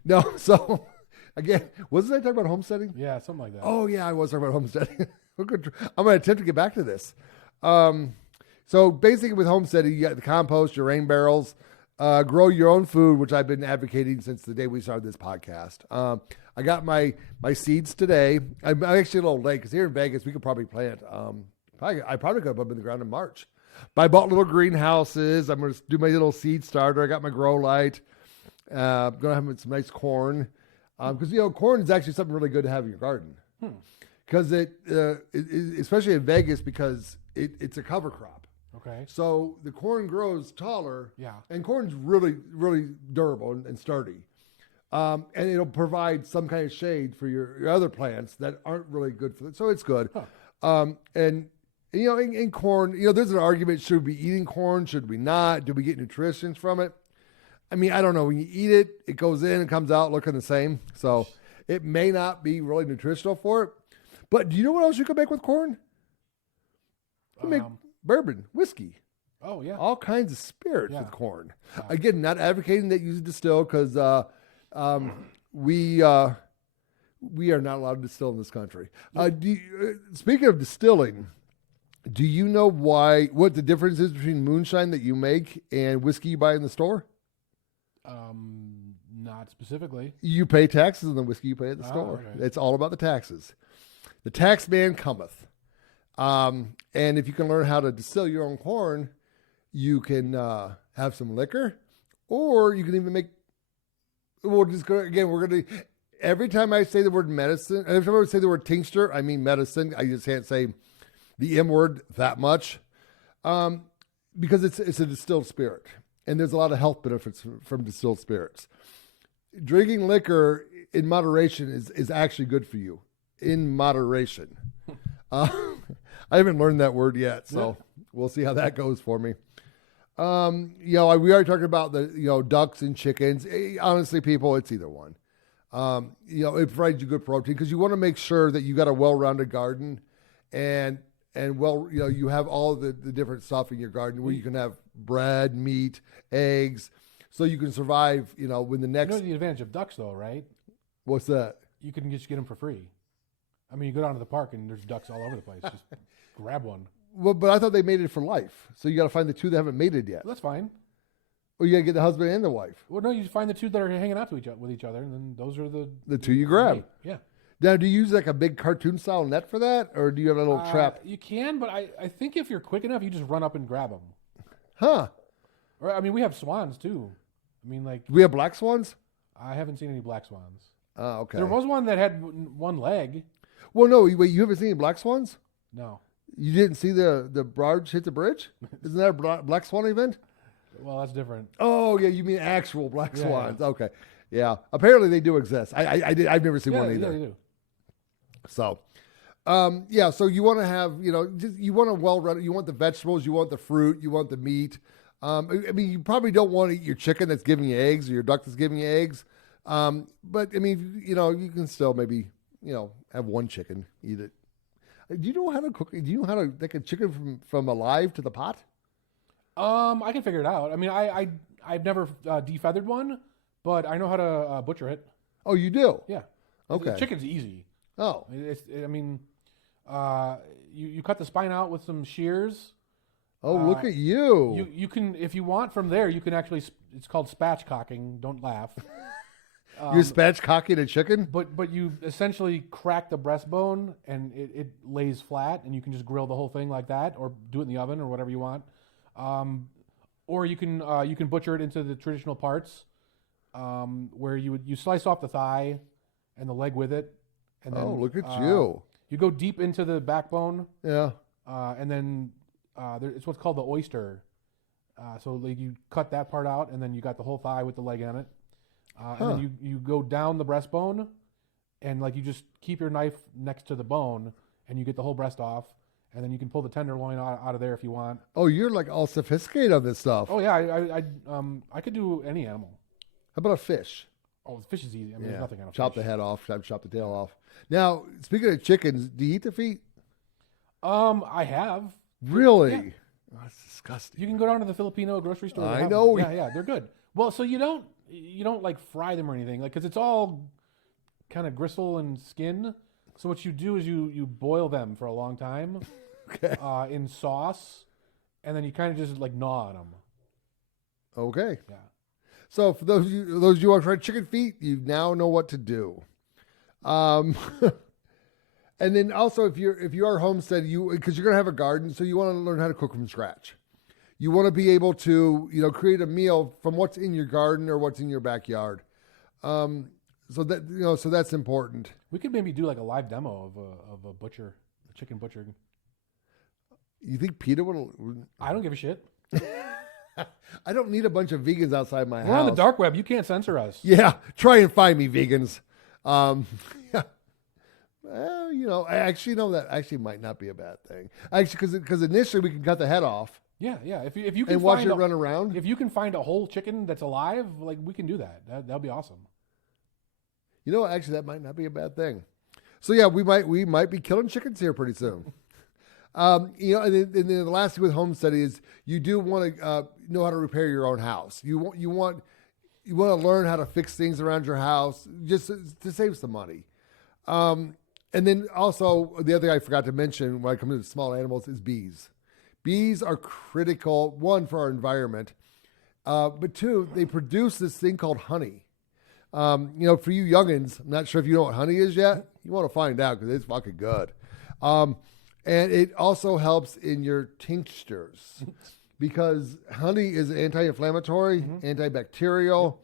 No, so again, wasn't I talking about homesteading? Yeah, something like that. Oh, yeah, I was talking about homesteading. I'm going to attempt to get back to this. So basically with homesteading, you got the compost, your rain barrels, grow your own food, which I've been advocating since the day we started this podcast. I got my seeds today. I'm actually a little late because here in Vegas, we could probably plant. I probably could have put them in the ground in March. But I bought little greenhouses. I'm going to do my little seed starter. I got my grow light. I'm going to have some nice corn. Because, corn is actually something really good to have in your garden. Because it especially in Vegas, because it's a cover crop. Okay. So the corn grows taller. Yeah. And corn's really, really durable and sturdy. And it'll provide some kind of shade for your other plants that aren't really good for it. So it's good. Huh. And in corn, there's an argument, should we be eating corn? Should we not? Do we get nutrition from it? I mean, I don't know. When you eat it, it goes in and comes out looking the same. So it may not be really nutritional for it. But do you know what else you can make with corn? You can make bourbon, whiskey. Oh, yeah. All kinds of spirits with corn. Yeah. Again, not advocating that you distill because we are not allowed to distill in this country. Speaking of distilling, do you know what the difference is between moonshine that you make and whiskey you buy in the store? Not specifically. You pay taxes on the whiskey you pay at the store. Okay. It's all about the taxes. The tax man cometh. And if you can learn how to distill your own corn, you can have some liquor, or you can even make. We'll just go again. We're going to. Every time I say the word medicine, and every time I say the word tincture, I mean medicine. I just can't say the M word that much, because it's a distilled spirit, and there's a lot of health benefits from distilled spirits. Drinking liquor in moderation is actually good for you. In moderation. I haven't learned that word yet, so we'll see how that goes for me. We already talked about the ducks and chickens. Honestly, people, it's either one. It provides you good protein because you want to make sure that you got a well-rounded garden, and you have all the different stuff in your garden where you can have bread, meat, eggs, so you can survive. When the next. The advantage of ducks, though, right? What's that? You can just get them for free. I mean, you go down to the park and there's ducks all over the place. Just grab one. Well, but I thought they mated for life. So you got to find the two that haven't mated yet. Well, that's fine. Or you got to get the husband and the wife. Well, no, you find the two that are hanging out with each other, and then those are the two you grab. Yeah. Now, do you use like a big cartoon style net for that, or do you have a little trap? You can, but I think if you're quick enough, you just run up and grab them. Huh? Or I mean, we have swans too. I mean, like we have black swans. I haven't seen any black swans. Oh, okay. There was one that had one leg. Well, no, wait, you haven't seen any black swans? No. You didn't see the barge hit the bridge? Isn't that a black swan event? Well, that's different. Oh, yeah, you mean actual black swans. Yeah. Okay. Yeah. Apparently they do exist. I've never seen one either. Yeah, they do. So, so you want to have, you want a well-run, you want the vegetables, you want the fruit, you want the meat. I mean, you probably don't want to eat your chicken that's giving you eggs or your duck that's giving you eggs. But I mean, you can still maybe, have one chicken, eat it. Do you know how to cook? Do you know how to take a chicken from alive to the pot? I can figure it out. I mean, I've never defeathered one, but I know how to butcher it. Oh, you do? Yeah. Okay. The chicken's easy. Oh. You cut the spine out with some shears. Oh, look at you. You can, if you want from there, you can actually, it's called spatchcocking. Don't laugh. You're spatchcocking a chicken? But you essentially crack the breastbone and it lays flat, and you can just grill the whole thing like that, or do it in the oven or whatever you want. Or you can butcher it into the traditional parts, where you slice off the thigh and the leg with it, and then look at you. You go deep into the backbone. Yeah. And then it's what's called the oyster. So like you cut that part out, and then you got the whole thigh with the leg on it. And then you go down the breastbone, and like you just keep your knife next to the bone, and you get the whole breast off, and then you can pull the tenderloin out of there if you want. Oh, you're like all sophisticated on this stuff. Oh yeah, I could do any animal. How about a fish? Oh, the fish is easy. I mean, there's nothing on a Chop fish. the head off, chop the tail off. Now, speaking of chickens, do you eat the feet? I have. Really? Yeah. Oh, that's disgusting. You can go down to the Filipino grocery store. I know. Yeah, they're good. Well, so you don't like fry them or anything, like, because it's all kind of gristle and skin. So what you do is you boil them for a long time, Okay. In sauce, and then you kind of just like gnaw on them. Okay. Yeah. So for those of you who want to try chicken feet, you now know what to do. And then also if you are homestead, because you're gonna have a garden, so you want to learn how to cook from scratch. You want to be able to create a meal from what's in your garden or what's in your backyard. So that's important. We could maybe do like a live demo of a chicken butcher. You think PETA would? I don't give a shit. I don't need a bunch of vegans outside my house. We're on the dark web. You can't censor us. Yeah, try and find me, vegans. Yeah. Well, I actually know that actually might not be a bad thing. Actually, because initially we can cut the head off. Yeah. If you can and watch find it run around. If you can find a whole chicken that's alive, like, we can do that. That'll be awesome. Actually, that might not be a bad thing. So yeah, we might be killing chickens here pretty soon. And then the last thing with homesteading is you do want to know how to repair your own house. You want to learn how to fix things around your house just to save some money. And then also the other thing I forgot to mention when I come to small animals is bees. Bees are critical, one, for our environment, but two, they produce this thing called honey. For you youngins, I'm not sure if you know what honey is yet. You want to find out because it's fucking good. And it also helps in your tinctures because honey is anti-inflammatory, antibacterial.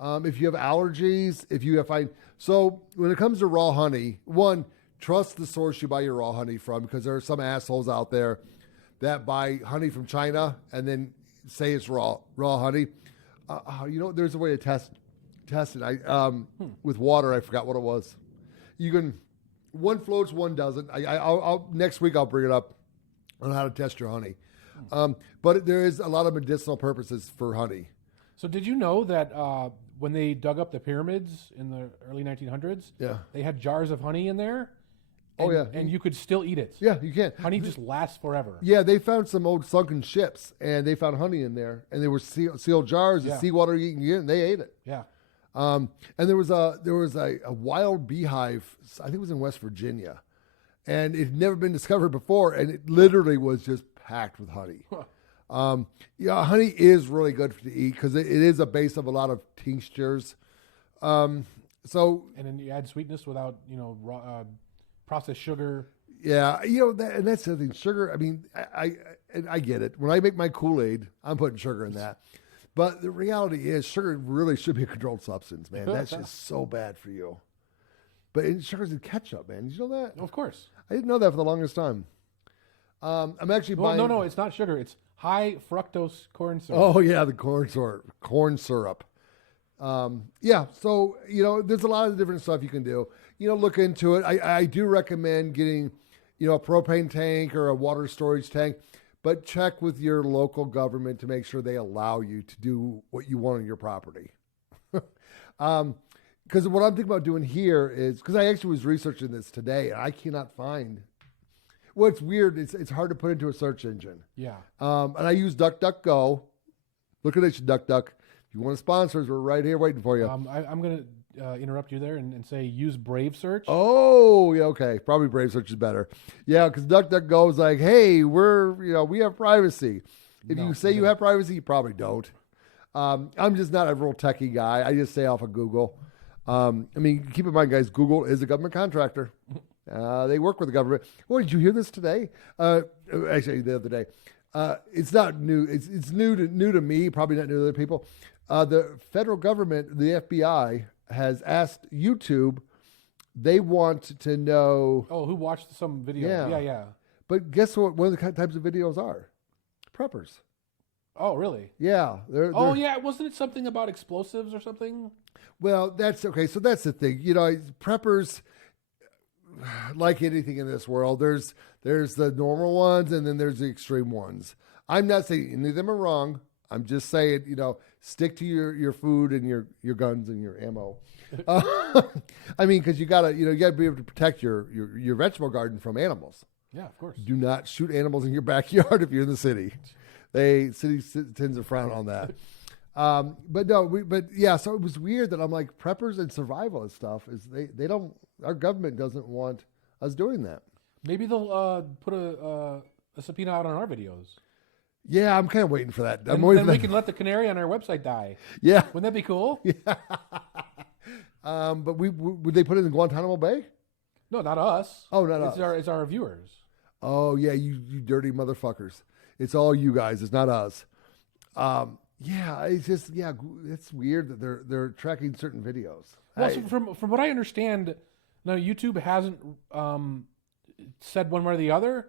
If you have allergies, so when it comes to raw honey, one, trust the source you buy your raw honey from, because there are some assholes out there that buy honey from China and then say it's raw honey. There's a way to test it. With water, I forgot what it was. You can. One floats, one doesn't. I'll next week I'll bring it up on how to test your honey. But there is a lot of medicinal purposes for honey. So did you know that when they dug up the pyramids in the early 1900s, they had jars of honey in there? And you could still eat it. Yeah, you can. Honey just lasts forever. Yeah, they found some old sunken ships, and they found honey in there, and they were sealed jars. The seawater you can get, and they ate it. Yeah. And there was a wild beehive, I think it was in West Virginia, and it had never been discovered before, and it literally was just packed with honey. Honey is really good to eat because it is a base of a lot of tinctures. And then you add sweetness without raw, processed sugar. Yeah, and that's the thing. Sugar. I mean, I get it. When I make my Kool-Aid, I'm putting sugar in that. But the reality is, sugar really should be a controlled substance, man. That's just so bad for you. But sugar's in ketchup, man. Did you know that? Of course. I didn't know that for the longest time. I'm actually buying. No, it's not sugar. It's high fructose corn syrup. Oh yeah, the corn syrup. So there's a lot of different stuff you can do. Look into it. I do recommend getting, a propane tank or a water storage tank. But check with your local government to make sure they allow you to do what you want on your property. Because what I'm thinking about doing here is, because I actually was researching this today, and I cannot find. Well, it's weird. It's hard to put into a search engine. Yeah. And I use DuckDuckGo. Look at this, DuckDuck. If you want to sponsor us, we're right here waiting for you. I'm going to interrupt you there and say use Brave Search. Oh, yeah, okay. Probably Brave Search is better. Yeah, because DuckDuckGo is like, hey, we have privacy. If you say you have privacy, you probably don't. I'm just not a real techie guy. I just stay off of Google. Keep in mind, guys, Google is a government contractor. They work with the government. Oh, did you hear this today? Actually, the other day. It's not new. It's new to me, probably not new to other people. The federal government, the FBI, has asked YouTube, they want to know. Oh, who watched some video? Yeah. But guess what one of the types of videos are? Preppers. Oh, really? Yeah. Oh, yeah. Wasn't it something about explosives or something? Well, that's okay. So that's the thing. Preppers, like anything in this world, there's the normal ones and then there's the extreme ones. I'm not saying any of them are wrong. I'm just saying, stick to your food and your guns and your ammo. I mean, because you gotta be able to protect your vegetable garden from animals. Yeah, of course. Do not shoot animals in your backyard if you're in the city. City tends to frown on that. So it was weird that I'm like, preppers and survival and stuff our government doesn't want us doing that. Maybe they'll put a subpoena out on our videos. Yeah, I'm kind of waiting for that. And then we can let the Canary on our website die. Yeah. Wouldn't that be cool? Yeah. But would they put it in Guantanamo Bay? No, not us. Oh, not us. It's our viewers. Oh, yeah, you dirty motherfuckers. It's all you guys. It's not us. It's weird that they're tracking certain videos. Well, so from what I understand, now YouTube hasn't said one way or the other,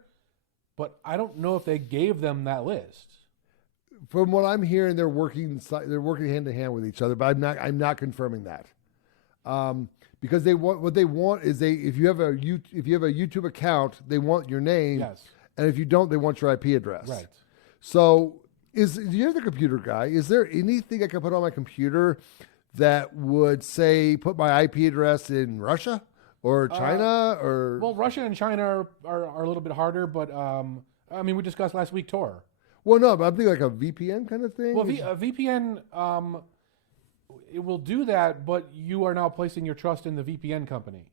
but I don't know if they gave them that list. From what I'm hearing, they're working hand in hand with each other, but I'm not confirming that. Because what they want is if you have a YouTube account, they want your name. Yes. And if you don't, they want your IP address. Right. So you're the computer guy. Is there anything I can put on my computer that would say put my IP address in Russia or China or? Well, Russia and China are a little bit harder, but we discussed last week Tor. Well, no, but I'm thinking like a VPN kind of thing. Well, a VPN, it will do that, but you are now placing your trust in the VPN company.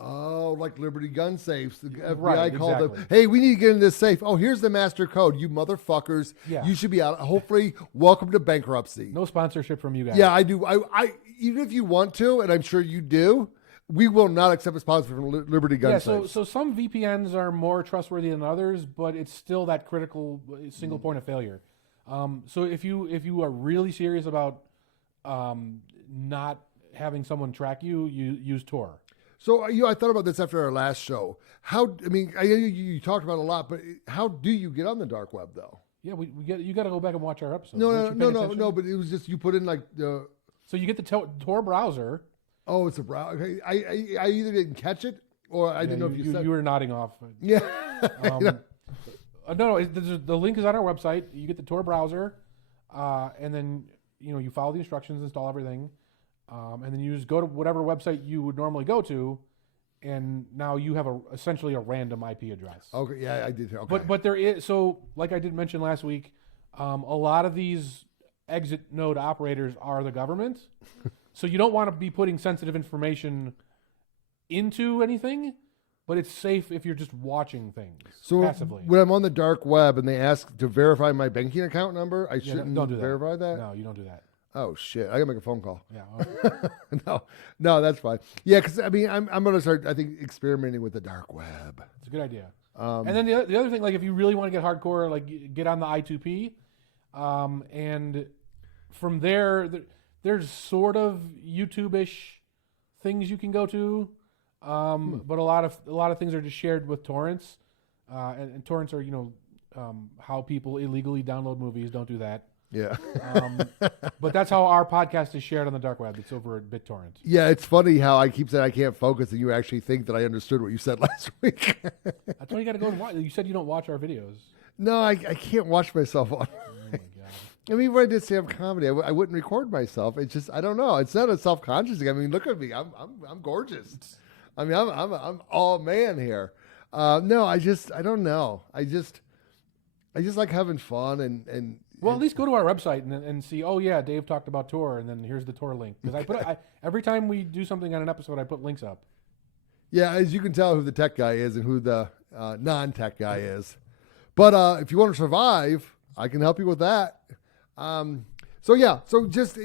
Oh, like Liberty gun safes. The FBI Right, called exactly. them. Hey, we need to get in this safe. Oh, here's the master code. You motherfuckers. Yeah. You should be out. Hopefully, welcome to bankruptcy. No sponsorship from you guys. Yeah, I do. I even if you want to, and I'm sure you do, we will not accept a sponsor from Liberty gun safes. So some VPNs are more trustworthy than others, but it's still that critical single point of failure. So if you are really serious about not having someone track you use Tor. So I thought about this after our last show. I know you talked about it a lot, but how do you get on the dark web though? Yeah, you got to go back and watch our episode. No. But it was just you put in like the. So you get the Tor browser. Oh, it's a browser. Okay. I either didn't catch it or I didn't know if you said. You were nodding off. Yeah. No. The link is on our website. You get the Tor browser, and then you follow the instructions, install everything. And then you just go to whatever website you would normally go to, and now you have essentially a random IP address. Okay, yeah, I did. Okay. But there is, so like I did mention last week, a lot of these exit node operators are the government. So you don't want to be putting sensitive information into anything, but it's safe if you're just watching things passively. When I'm on the dark web and they ask to verify my banking account number, I shouldn't don't do that. verify that? No, you don't do that. Oh shit! I gotta make a phone call. Yeah. Okay. No, that's fine. Yeah, because I'm gonna start. I think experimenting with the dark web. It's a good idea. And then the other thing, like if you really want to get hardcore, like get on the I2P, and from there's sort of YouTube-ish things you can go to, but a lot of things are just shared with torrents, and torrents are how people illegally download movies. Don't do that. Yeah. But that's how our podcast is shared on the dark web. It's over at BitTorrent. Yeah, it's funny how I keep saying I can't focus and you actually think that I understood what you said last week. That's why you got to go and watch. You said you don't watch our videos. No, I can't watch myself on. Oh my god. I mean, when I did stand-up comedy, I wouldn't record myself. It's just I don't know. It's not a self-conscious thing. I mean, look at me. I'm gorgeous. I mean, I'm all man here. No, I don't know. I just like having fun and. Well, at least go to our website and see. Oh yeah, Dave talked about Tor, and then here's the Tor link. Because every time we do something on an episode, I put links up. Yeah, as you can tell who the tech guy is and who the non-tech guy is. But if you want to survive, I can help you with that. So just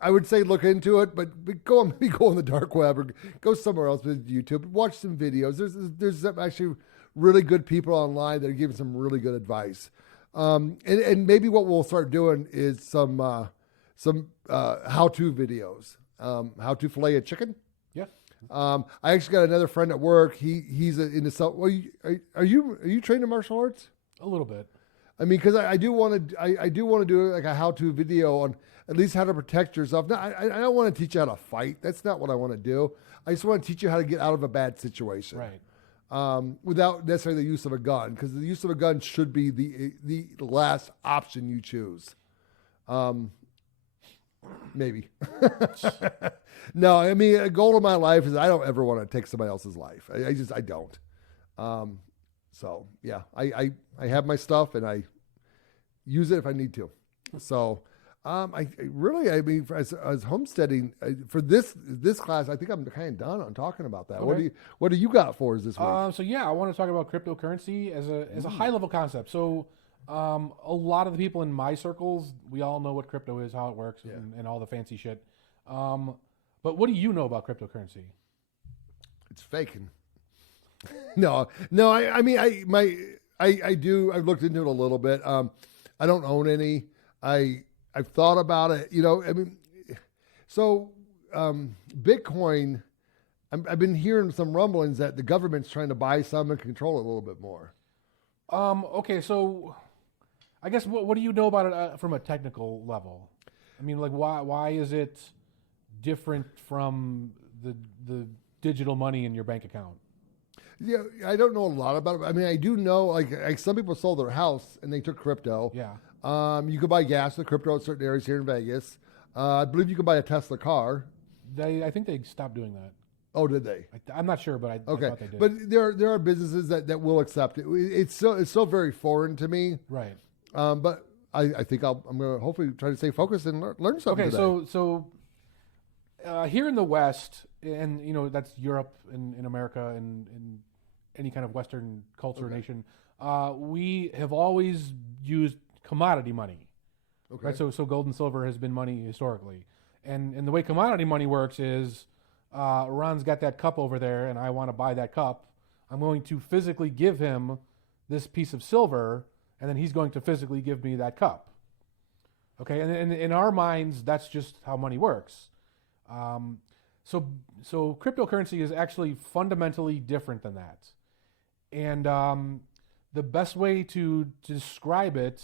I would say look into it, but go on the dark web or go somewhere else with YouTube. Watch some videos. There's actually really good people online that are giving some really good advice. And maybe what we'll start doing is some how-to videos, how to fillet a chicken. Yeah. I actually got another friend at work. He's into self. Well, are you trained in martial arts? A little bit. I mean, because I do want to, I do want to do like a how-to video on at least how to protect yourself. No, I don't want to teach you how to fight. That's not what I want to do. I just want to teach you how to get out of a bad situation, Right. Without necessarily the use of a gun, because the use of a gun should be the last option you choose. Maybe. No, I mean, a goal of my life is I don't ever want to take somebody else's life. I don't. So yeah, I have my stuff and I use it if I need to. So, I mean, as homesteading for this class, I think I'm kind of done on talking about that. Okay. What do you got for us this week? So yeah, I want to talk about cryptocurrency as a high level concept. So, a lot of the people in my circles, we all know what crypto is, how it works, and all the fancy shit. But what do you know about cryptocurrency? It's faking. No. I mean, I do. I've looked into it a little bit. I don't own any. I've thought about it. You know, I mean, so Bitcoin. I've been hearing some rumblings that the government's trying to buy some and control it a little bit more. Okay, so I guess what do you know about it from a technical level? I mean, like why is it different from the digital money in your bank account? Yeah, I don't know a lot about it. I mean, I do know like some people sold their house and they took crypto. Yeah. You could buy gas with crypto at certain areas here in Vegas. I believe you could buy a Tesla car. I think they stopped doing that. Oh, did they? I'm not sure, but I thought they did. But there are businesses that will accept it. It's still very foreign to me. Right. But I think I'm going to hopefully try to stay focused and learn something. Okay, today. so here in the West, and you know that's Europe and in America and any kind of Western culture nation, we have always used commodity money. Okay. Right. So gold and silver has been money historically, and the way commodity money works is, Ron's got that cup over there, and I want to buy that cup. I'm going to physically give him this piece of silver, and then he's going to physically give me that cup. Okay, and in our minds, that's just how money works. So cryptocurrency is actually fundamentally different than that. And the best way to describe it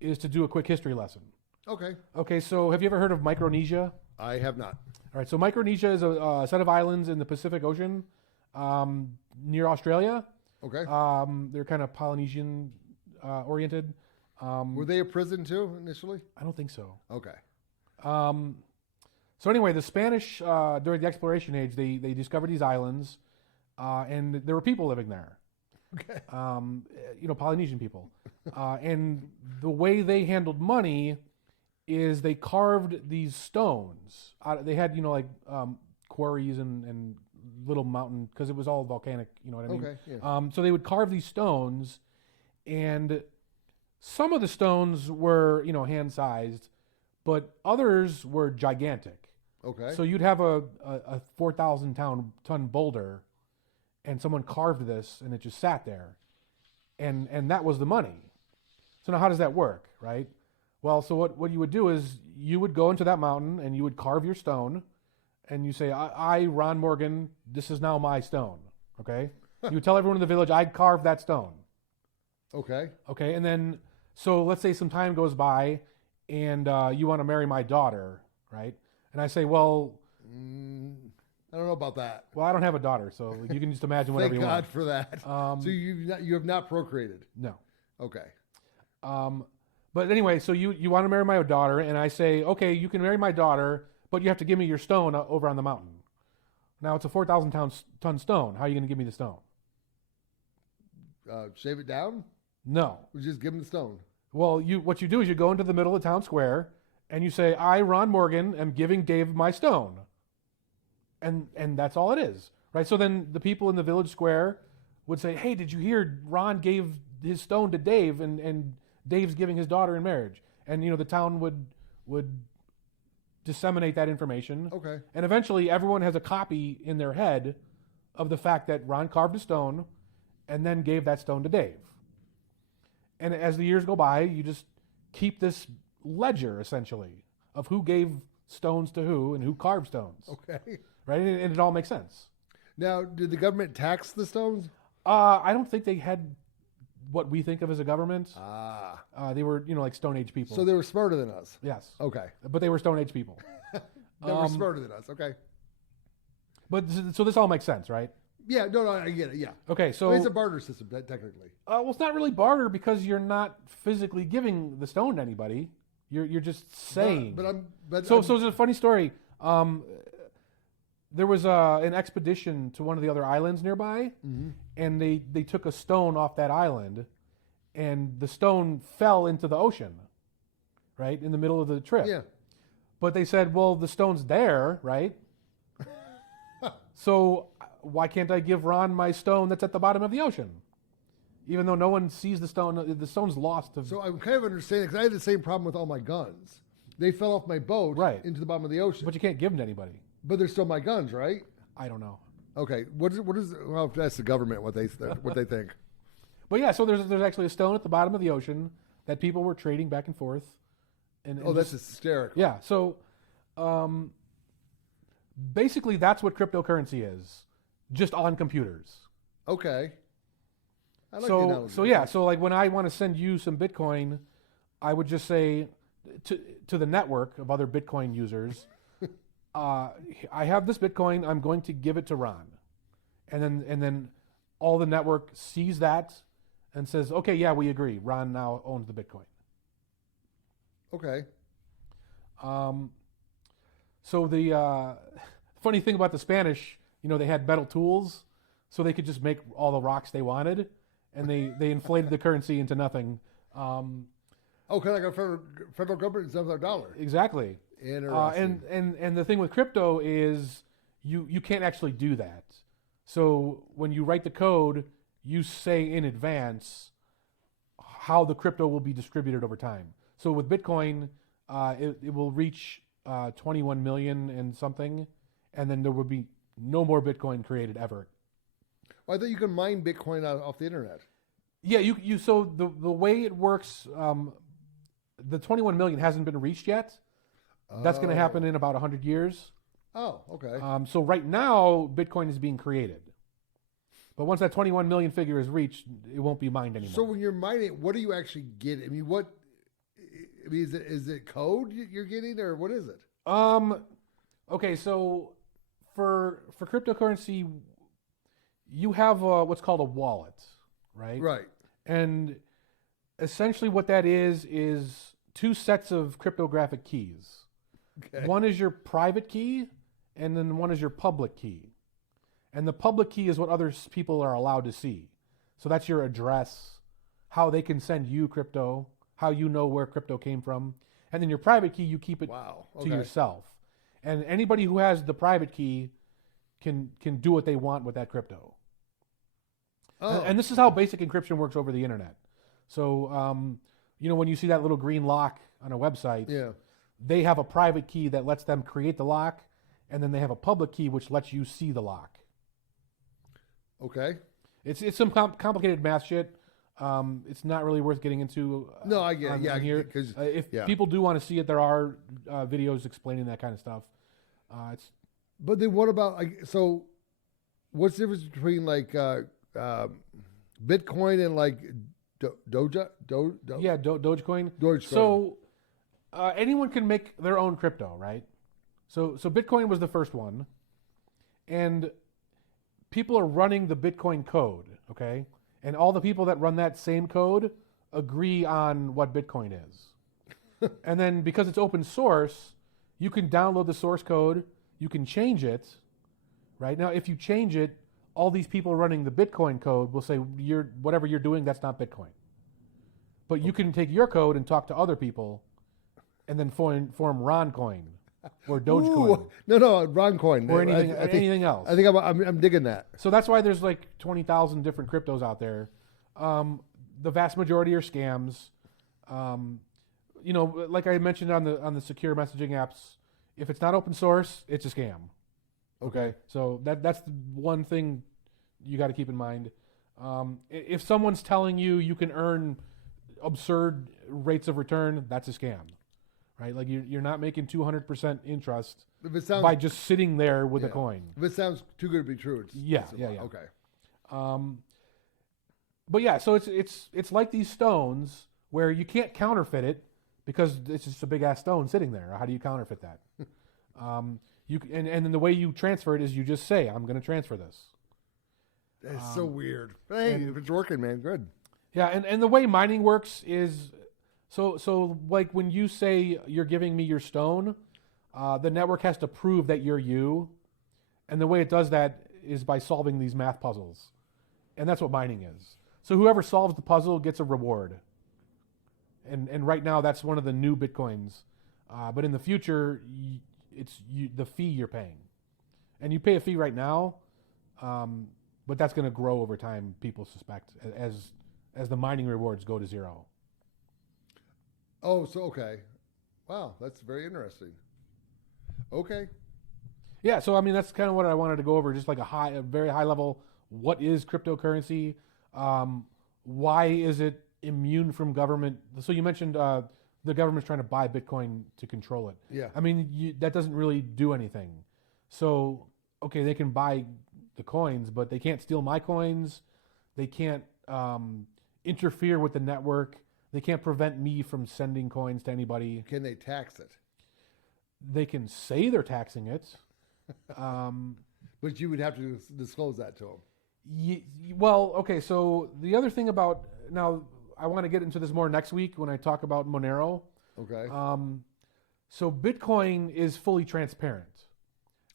is to do a quick history lesson. Okay. Okay, so have you ever heard of Micronesia? I have not. All right, so Micronesia is a set of islands in the Pacific Ocean near Australia. Okay. They're kind of Polynesian oriented. Were they a prison too initially? I don't think so. Okay. So anyway, the Spanish during the exploration age, they discovered these islands, and there were people living there. Okay. Polynesian people, and the way they handled money is they carved these stones. They had quarries and little mountain because it was all volcanic. You know what I mean? Okay. Yeah. So they would carve these stones, and some of the stones were hand sized, but others were gigantic. Okay. So you'd have a 4,000 ton boulder, and someone carved this, and it just sat there, and that was the money. So now how does that work, right? Well, so what you would do is you would go into that mountain and you would carve your stone, and you say, I Ron Morgan, this is now my stone. Okay. You would tell everyone in the village, I carved that stone. Okay. Okay, and then so let's say some time goes by, and you want to marry my daughter, right? And I say, well, I don't know about that. well, I don't have a daughter, so you can just imagine whatever Thank you God want. for that. So you have not procreated. No. Okay. But anyway, so you want to marry my daughter, and I say, okay, you can marry my daughter, but you have to give me your stone over on the mountain. Now it's a 4,000 ton stone. How are you going to give me the stone? Shave it down? No. Or just give him the stone? Well, what you do is you go into the middle of town square, and you say, I, Ron Morgan, am giving Dave my stone. And that's all it is, right? So then the people in the village square would say, hey, did you hear Ron gave his stone to Dave, and Dave's giving his daughter in marriage? And, the town would disseminate that information. Okay. And eventually everyone has a copy in their head of the fact that Ron carved a stone and then gave that stone to Dave. And as the years go by, you just keep this ledger, essentially, of who gave stones to who and who carved stones. Okay. Right? And it all makes sense. Now, did the government tax the stones? I don't think they had what we think of as a government. They were, like Stone Age people. So they were smarter than us. Yes. Okay. But they were Stone Age people. They were smarter than us. Okay. But so this all makes sense, right? Yeah. No, I get it. Yeah. Okay. So it's a barter system, technically. Well, it's not really barter because you're not physically giving the stone to anybody. You're just saying. So it's a funny story. There was an expedition to one of the other islands nearby, and they took a stone off that island, and the stone fell into the ocean, right, in the middle of the trip. Yeah. But they said, well, the stone's there, right? So why can't I give Ron my stone that's at the bottom of the ocean? Even though no one sees the stone's lost. So I'm kind of understanding, because I had the same problem with all my guns. They fell off my boat into the bottom of the ocean. But you can't give them to anybody. But they're still my guns, right? I don't know. Okay. Well, that's the government, what they think. But yeah, so there's actually a stone at the bottom of the ocean that people were trading back and forth. That's hysterical. Yeah. So basically that's what cryptocurrency is, just on computers. Okay. I like the analogy. So like when I want to send you some Bitcoin, I would just say to the network of other Bitcoin users, I have this Bitcoin, I'm going to give it to Ron. And then all the network sees that and says, okay, yeah, we agree. Ron now owns the Bitcoin. Okay. So the funny thing about the Spanish, they had metal tools, so they could just make all the rocks they wanted, and they inflated the currency into nothing. Kind of like a federal government instead of their dollar. Exactly. Interesting. And the thing with crypto is you can't actually do that. So when you write the code, you say in advance how the crypto will be distributed over time. So with Bitcoin, it will reach 21 million and something, and then there will be no more Bitcoin created ever. Well, I thought you could mine Bitcoin off the internet. Yeah, you. So the way it works, the 21 million hasn't been reached yet. That's going to happen in about 100 years. Oh, okay. So right now, Bitcoin is being created. But once that 21 million figure is reached, it won't be mined anymore. So when you're mining, what do you actually get? I mean, is it code you're getting, or what is it? Okay, so for cryptocurrency, you have what's called a wallet, right? Right. And essentially what that is two sets of cryptographic keys. Okay. One is your private key, and then one is your public key. And the public key is what other people are allowed to see. So that's your address, how they can send you crypto, how you know where crypto came from. And then your private key, you keep it to yourself. And anybody who has the private key can do what they want with that crypto. Oh. And this is how basic encryption works over the internet. So, when you see that little green lock on a website, they have a private key that lets them create the lock, and then they have a public key which lets you see the lock. Okay. It's some complicated math shit. It's not really worth getting into. No, I get it. Yeah, here. Because if people do want to see it, there are videos explaining that kind of stuff. But then what about so? What's the difference between Bitcoin and Dogecoin? Dogecoin. So anyone can make their own crypto, right? So Bitcoin was the first one, and people are running the Bitcoin code, okay? And all the people that run that same code agree on what Bitcoin is. And then because it's open source, you can download the source code, you can change it, right? Now, if you change it, all these people running the Bitcoin code will say, whatever you're doing, that's not Bitcoin. But you can take your code and talk to other people and then form Roncoin or Dogecoin. No, Roncoin. Or anything else. I think I'm digging that. So that's why there's 20,000 different cryptos out there. The vast majority are scams. Like I mentioned on the secure messaging apps, if it's not open source, it's a scam. Okay. So that's the one thing you got to keep in mind. If someone's telling you can earn absurd rates of return, that's a scam. Right? Like you're not making 200% interest by just sitting there with a coin. If it sounds too good to be true, yeah. Okay. But yeah, so it's like these stones where you can't counterfeit it because it's just a big ass stone sitting there. How do you counterfeit that? And then the way you transfer it is you just say, I'm going to transfer this. That's so weird. But hey, if it's working, man, good. Yeah, and the way mining works is so like when you say you're giving me your stone, the network has to prove that you're you, and the way it does that is by solving these math puzzles, and that's what mining is. So whoever solves the puzzle gets a reward, and right now that's one of the new bitcoins, but in the future it's the fee you're paying, and you pay a fee right now, but that's going to grow over time. People suspect as the mining rewards go to zero. Oh, so okay. Wow, that's very interesting. Okay. Yeah, so I mean that's kind of what I wanted to go over, just like a very high level. What is cryptocurrency? Why is it immune from government? So you mentioned the government's trying to buy Bitcoin to control it. Yeah. I mean that doesn't really do anything. So okay, they can buy the coins, but they can't steal my coins. They can't interfere with the network. They can't prevent me from sending coins to anybody. Can they tax it? They can say they're taxing it. But you would have to disclose that to them. Well, okay, so the other thing about, now I want to get into this more next week when I talk about Monero. Okay. So Bitcoin is fully transparent.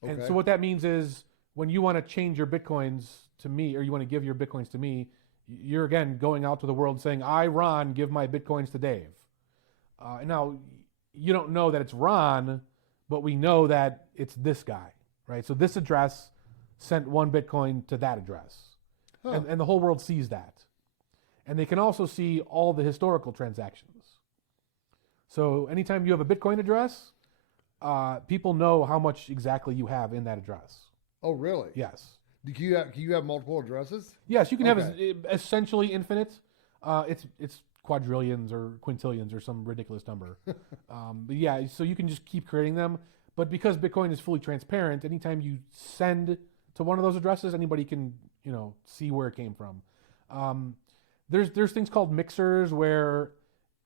Okay. And so what that means is when you want to change your Bitcoins to me, or you want to give your Bitcoins to me, you're again going out to the world saying, I, Ron, give my Bitcoins to Dave. Now, you don't know that it's Ron, but we know that it's this guy, right? So this address sent 1 Bitcoin to that address. Huh. And the whole world sees that. And they can also see all the historical transactions. So anytime you have a Bitcoin address, people know how much exactly you have in that address. Oh, really? Yes. Can you have multiple addresses? Yes, you can have essentially infinite. It's quadrillions or quintillions or some ridiculous number. But yeah, so you can just keep creating them. But because Bitcoin is fully transparent, anytime you send to one of those addresses, anybody can see where it came from. There's things called mixers where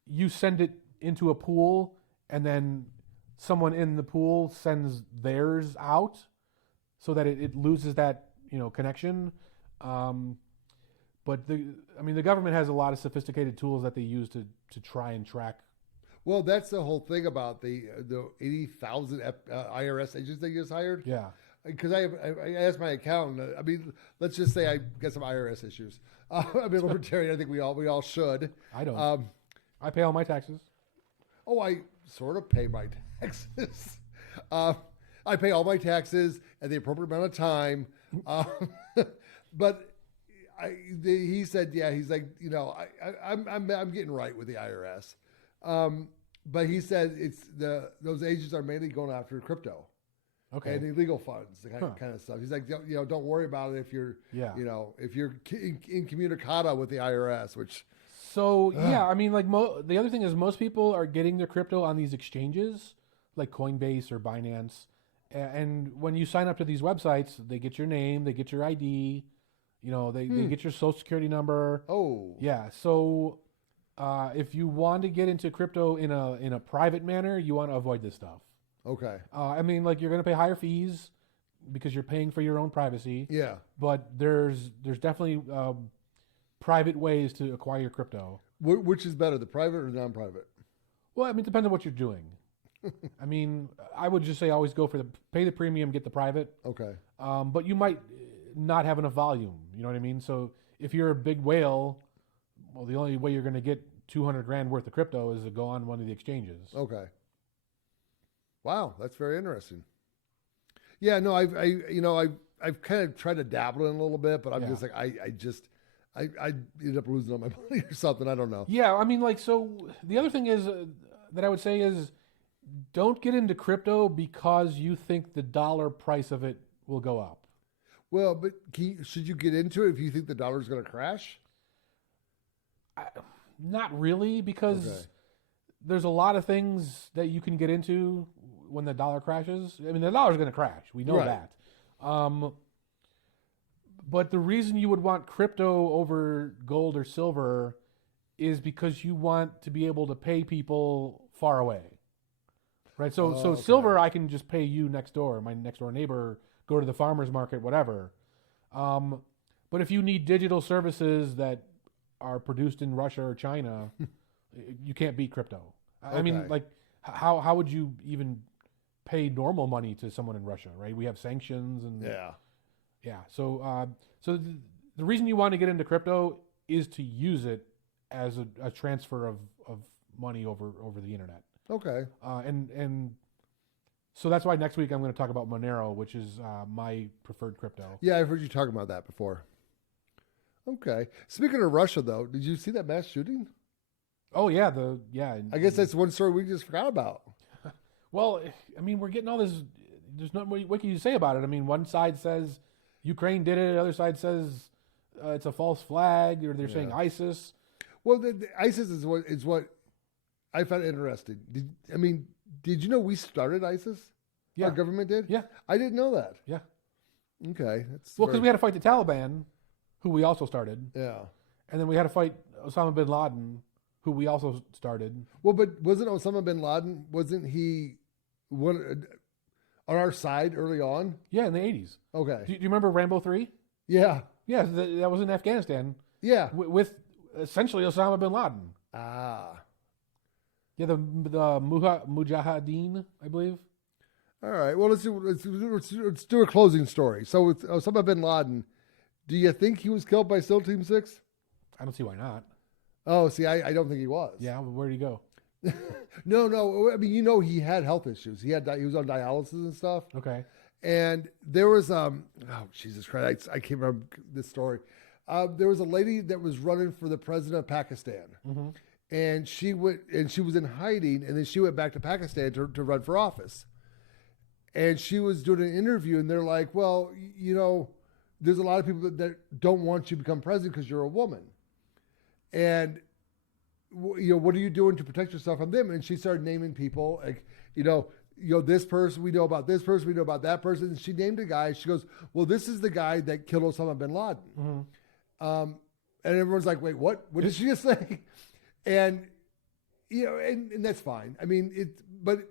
you send it into a pool and then someone in the pool sends theirs out so that it loses that connection. But the government has a lot of sophisticated tools that they use to try and track. Well, that's the whole thing about the 80,000 IRS agents they just hired. Yeah. Because I asked my accountant. I mean, let's just say I get some IRS issues. I'm a libertarian. I think we all should. I don't. I pay all my taxes. Oh, I sort of pay my taxes. I pay all my taxes at the appropriate amount of time. But he said, yeah, he's like, I'm getting right with the IRS. But he said those agents are mainly going after crypto. Okay. And illegal funds, the kind of stuff. He's like, don't worry about it if you're, if you're incommunicado with the IRS, which. So yeah, I mean, like the other thing is most people are getting their crypto on these exchanges, like Coinbase or Binance, and when you sign up to these websites, they get your name, they get your ID, they get your social security number. Oh. Yeah. So if you want to get into crypto in a private manner, you want to avoid this stuff. Okay. I mean, like you're going to pay higher fees because you're paying for your own privacy. Yeah. But there's definitely private ways to acquire your crypto. Which is better, the private or the non-private? Well, I mean, it depends on what you're doing. I mean, I would just say always go for pay the premium, get the private. Okay. But you might not have enough volume. You know what I mean? So if you're a big whale, well, the only way you're going to get $200,000 worth of crypto is to go on one of the exchanges. Okay. Wow, that's very interesting. Yeah, no, I've kind of tried to dabble in a little bit, but I'm just like I ended up losing all my money or something. I don't know. Yeah, I mean, like, so the other thing is that I would say is don't get into crypto because you think the dollar price of it will go up. Well, but should you get into it if you think the dollar is going to crash? Not really, because there's a lot of things that you can get into when the dollar crashes. I mean, the dollar's going to crash. We know that. But the reason you would want crypto over gold or silver is because you want to be able to pay people far away. Right? So Okay. silver, I can just pay you next door, my next door neighbor, go to the farmer's market, whatever. But if you need digital services that are produced in Russia or China, you can't beat crypto. I mean, Okay. like, how would you even pay normal money to someone in Russia, right? We have sanctions and yeah. So the reason you want to get into crypto is to use it as a transfer of money over the internet. Okay. And so that's why next week I'm going to talk about Monero, which is my preferred crypto. Yeah, I've heard you talk about that before. Okay. Speaking of Russia, though, did you see that mass shooting? Oh yeah, I guess that's one story we just forgot about. Well, I mean, we're getting all this. There's not what can you say about it? I mean, one side says Ukraine did it, the other side says it's a false flag, or they're saying ISIS. Well, the ISIS is what I found interesting. Did you know we started ISIS? Yeah. Our government did? Yeah. I didn't know that. Yeah. Okay. Because we had to fight the Taliban, who we also started. Yeah. And then we had to fight Osama bin Laden, who we also started. Well, but wasn't Osama bin Laden, wasn't he one on our side early on? Yeah, in the 80s. Okay. Do you remember Rambo 3? Yeah. Yeah, that was in Afghanistan Yeah. with essentially Osama bin Laden. Ah. Yeah, the Mujahideen, I believe. All right. Well, let's do a closing story. So with Osama bin Laden, do you think he was killed by SEAL Team 6? I don't see why not. Oh, see, I don't think he was. Yeah, where did he go? No. I mean, he had health issues. He was on dialysis and stuff. Okay. And there was oh Jesus Christ, I can't remember this story. There was a lady that was running for the president of Pakistan, and she was in hiding, and then she went back to Pakistan to run for office. And she was doing an interview, and they're like, "Well, there's a lot of people that don't want you to become president because you're a woman, and what are you doing to protect yourself from them?" And she started naming people, like this person, we know about this person, we know about that person. And she named a guy. She goes, "Well, this is the guy that killed Osama bin Laden." And everyone's like, "Wait, what? What did she just say?" And and that's fine. I mean, but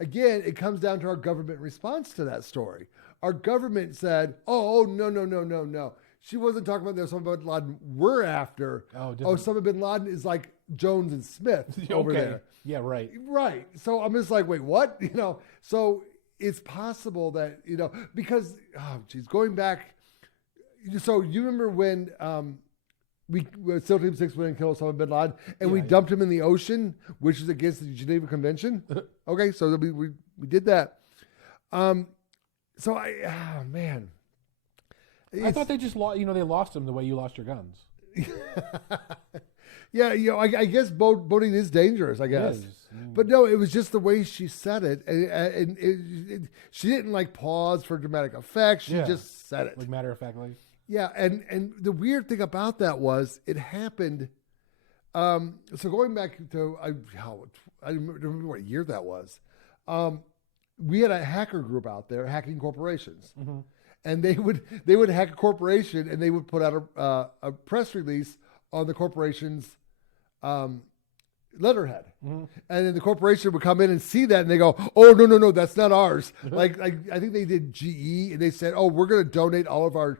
again, it comes down to our government response to that story. Our government said, "Oh, no. She wasn't talking about the Osama bin Laden we're after. Osama bin Laden is like Jones and Smith over there." Yeah, right. Right. So I'm just like, wait, what? So it's possible that, because, going back. So you remember when SEAL Team 6 went and killed Osama bin Laden, and we dumped him in the ocean, which is against the Geneva Convention? Okay, so we did that. So man. I thought they just lost, they lost him the way you lost your guns. Yeah, I guess boating is dangerous, I guess. But no, it was just the way she said it. And she didn't pause for dramatic effect. She just said it. Like matter of factly. Yeah, and the weird thing about that was it happened. So going back to, I don't remember what year that was. We had a hacker group out there hacking corporations. And they would hack a corporation, and they would put out a press release on the corporation's letterhead. And then the corporation would come in and see that, and they go, "Oh, no, that's not ours." Like I think they did GE, and they said, "Oh, we're going to donate all of our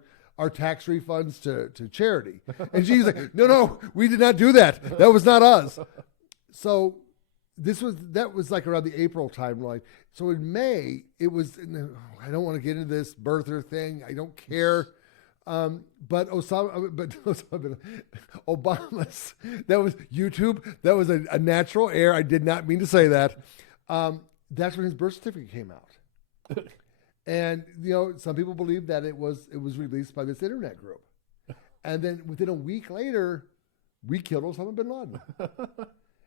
tax refunds to charity." And GE's like, no, we did not do that. That was not us. So that was like around the April timeline. So in May, it was, I don't want to get into this birther thing. I don't care. But Obama's, that was YouTube. That was a natural error. I did not mean to say that. That's when his birth certificate came out. And, some people believe that it was released by this internet group. And then within a week later, we killed Osama bin Laden.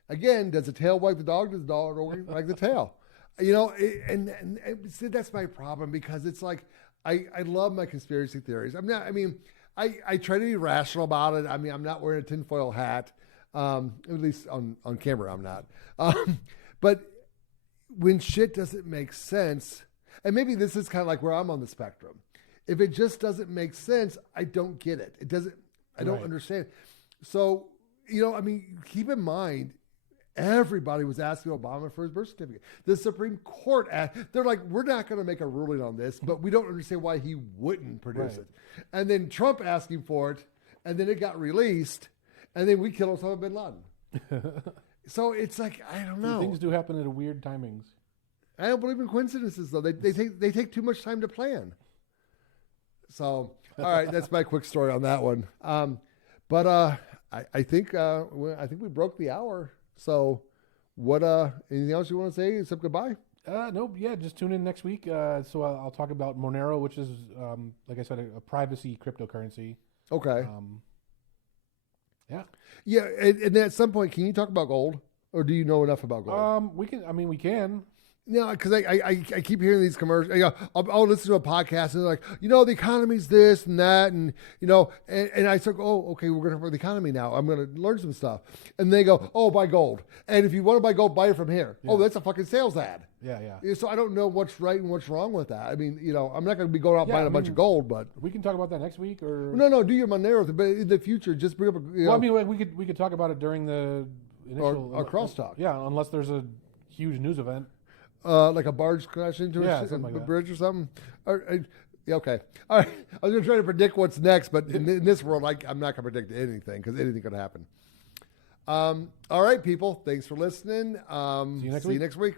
Again, does the tail wag the dog? Does the dog wag the tail? And see, that's my problem, because it's like, I love my conspiracy theories. I try to be rational about it. I mean, I'm not wearing a tinfoil hat. At least on camera, I'm not. But when shit doesn't make sense, and maybe this is kind of like where I'm on the spectrum. If it just doesn't make sense, I don't get it. It doesn't. I don't understand. So, I mean, keep in mind, everybody was asking Obama for his birth certificate. The Supreme Court they're like, we're not going to make a ruling on this, but we don't understand why he wouldn't produce it. And then Trump asking for it, and then it got released, and then we killed Osama bin Laden. So it's like, I don't know. Things do happen at weird timings. I don't believe in coincidences, though. They take too much time to plan. So, all right, that's my quick story on that one. But I think we broke the hour. So, what? Anything else you want to say? Except goodbye. Nope. Yeah, just tune in next week. So I'll talk about Monero, which is, like I said, a privacy cryptocurrency. Okay. Yeah. Yeah, and at some point, can you talk about gold, or do you know enough about gold? We can. I mean, we can. No, because I keep hearing these commercials. I'll listen to a podcast and they're like, the economy's this and that, and and I said, oh, okay, we're gonna talk about the economy now. I'm gonna learn some stuff, and they go, oh, buy gold, and if you want to buy gold, buy it from here. Yeah. Oh, that's a fucking sales ad. Yeah. So I don't know what's right and what's wrong with that. I mean, I'm not gonna be going out buying a bunch of gold, but we can talk about that next week, or no, do your Monero thing, but in the future, just bring up. Well, I mean, we could talk about it during the initial or crosstalk. Yeah, unless there's a huge news event. Like a barge crash into a bridge or something. Okay. All right. I was going to try to predict what's next, but in this world, I'm not going to predict anything because anything could happen. All right, people. Thanks for listening. See you next week.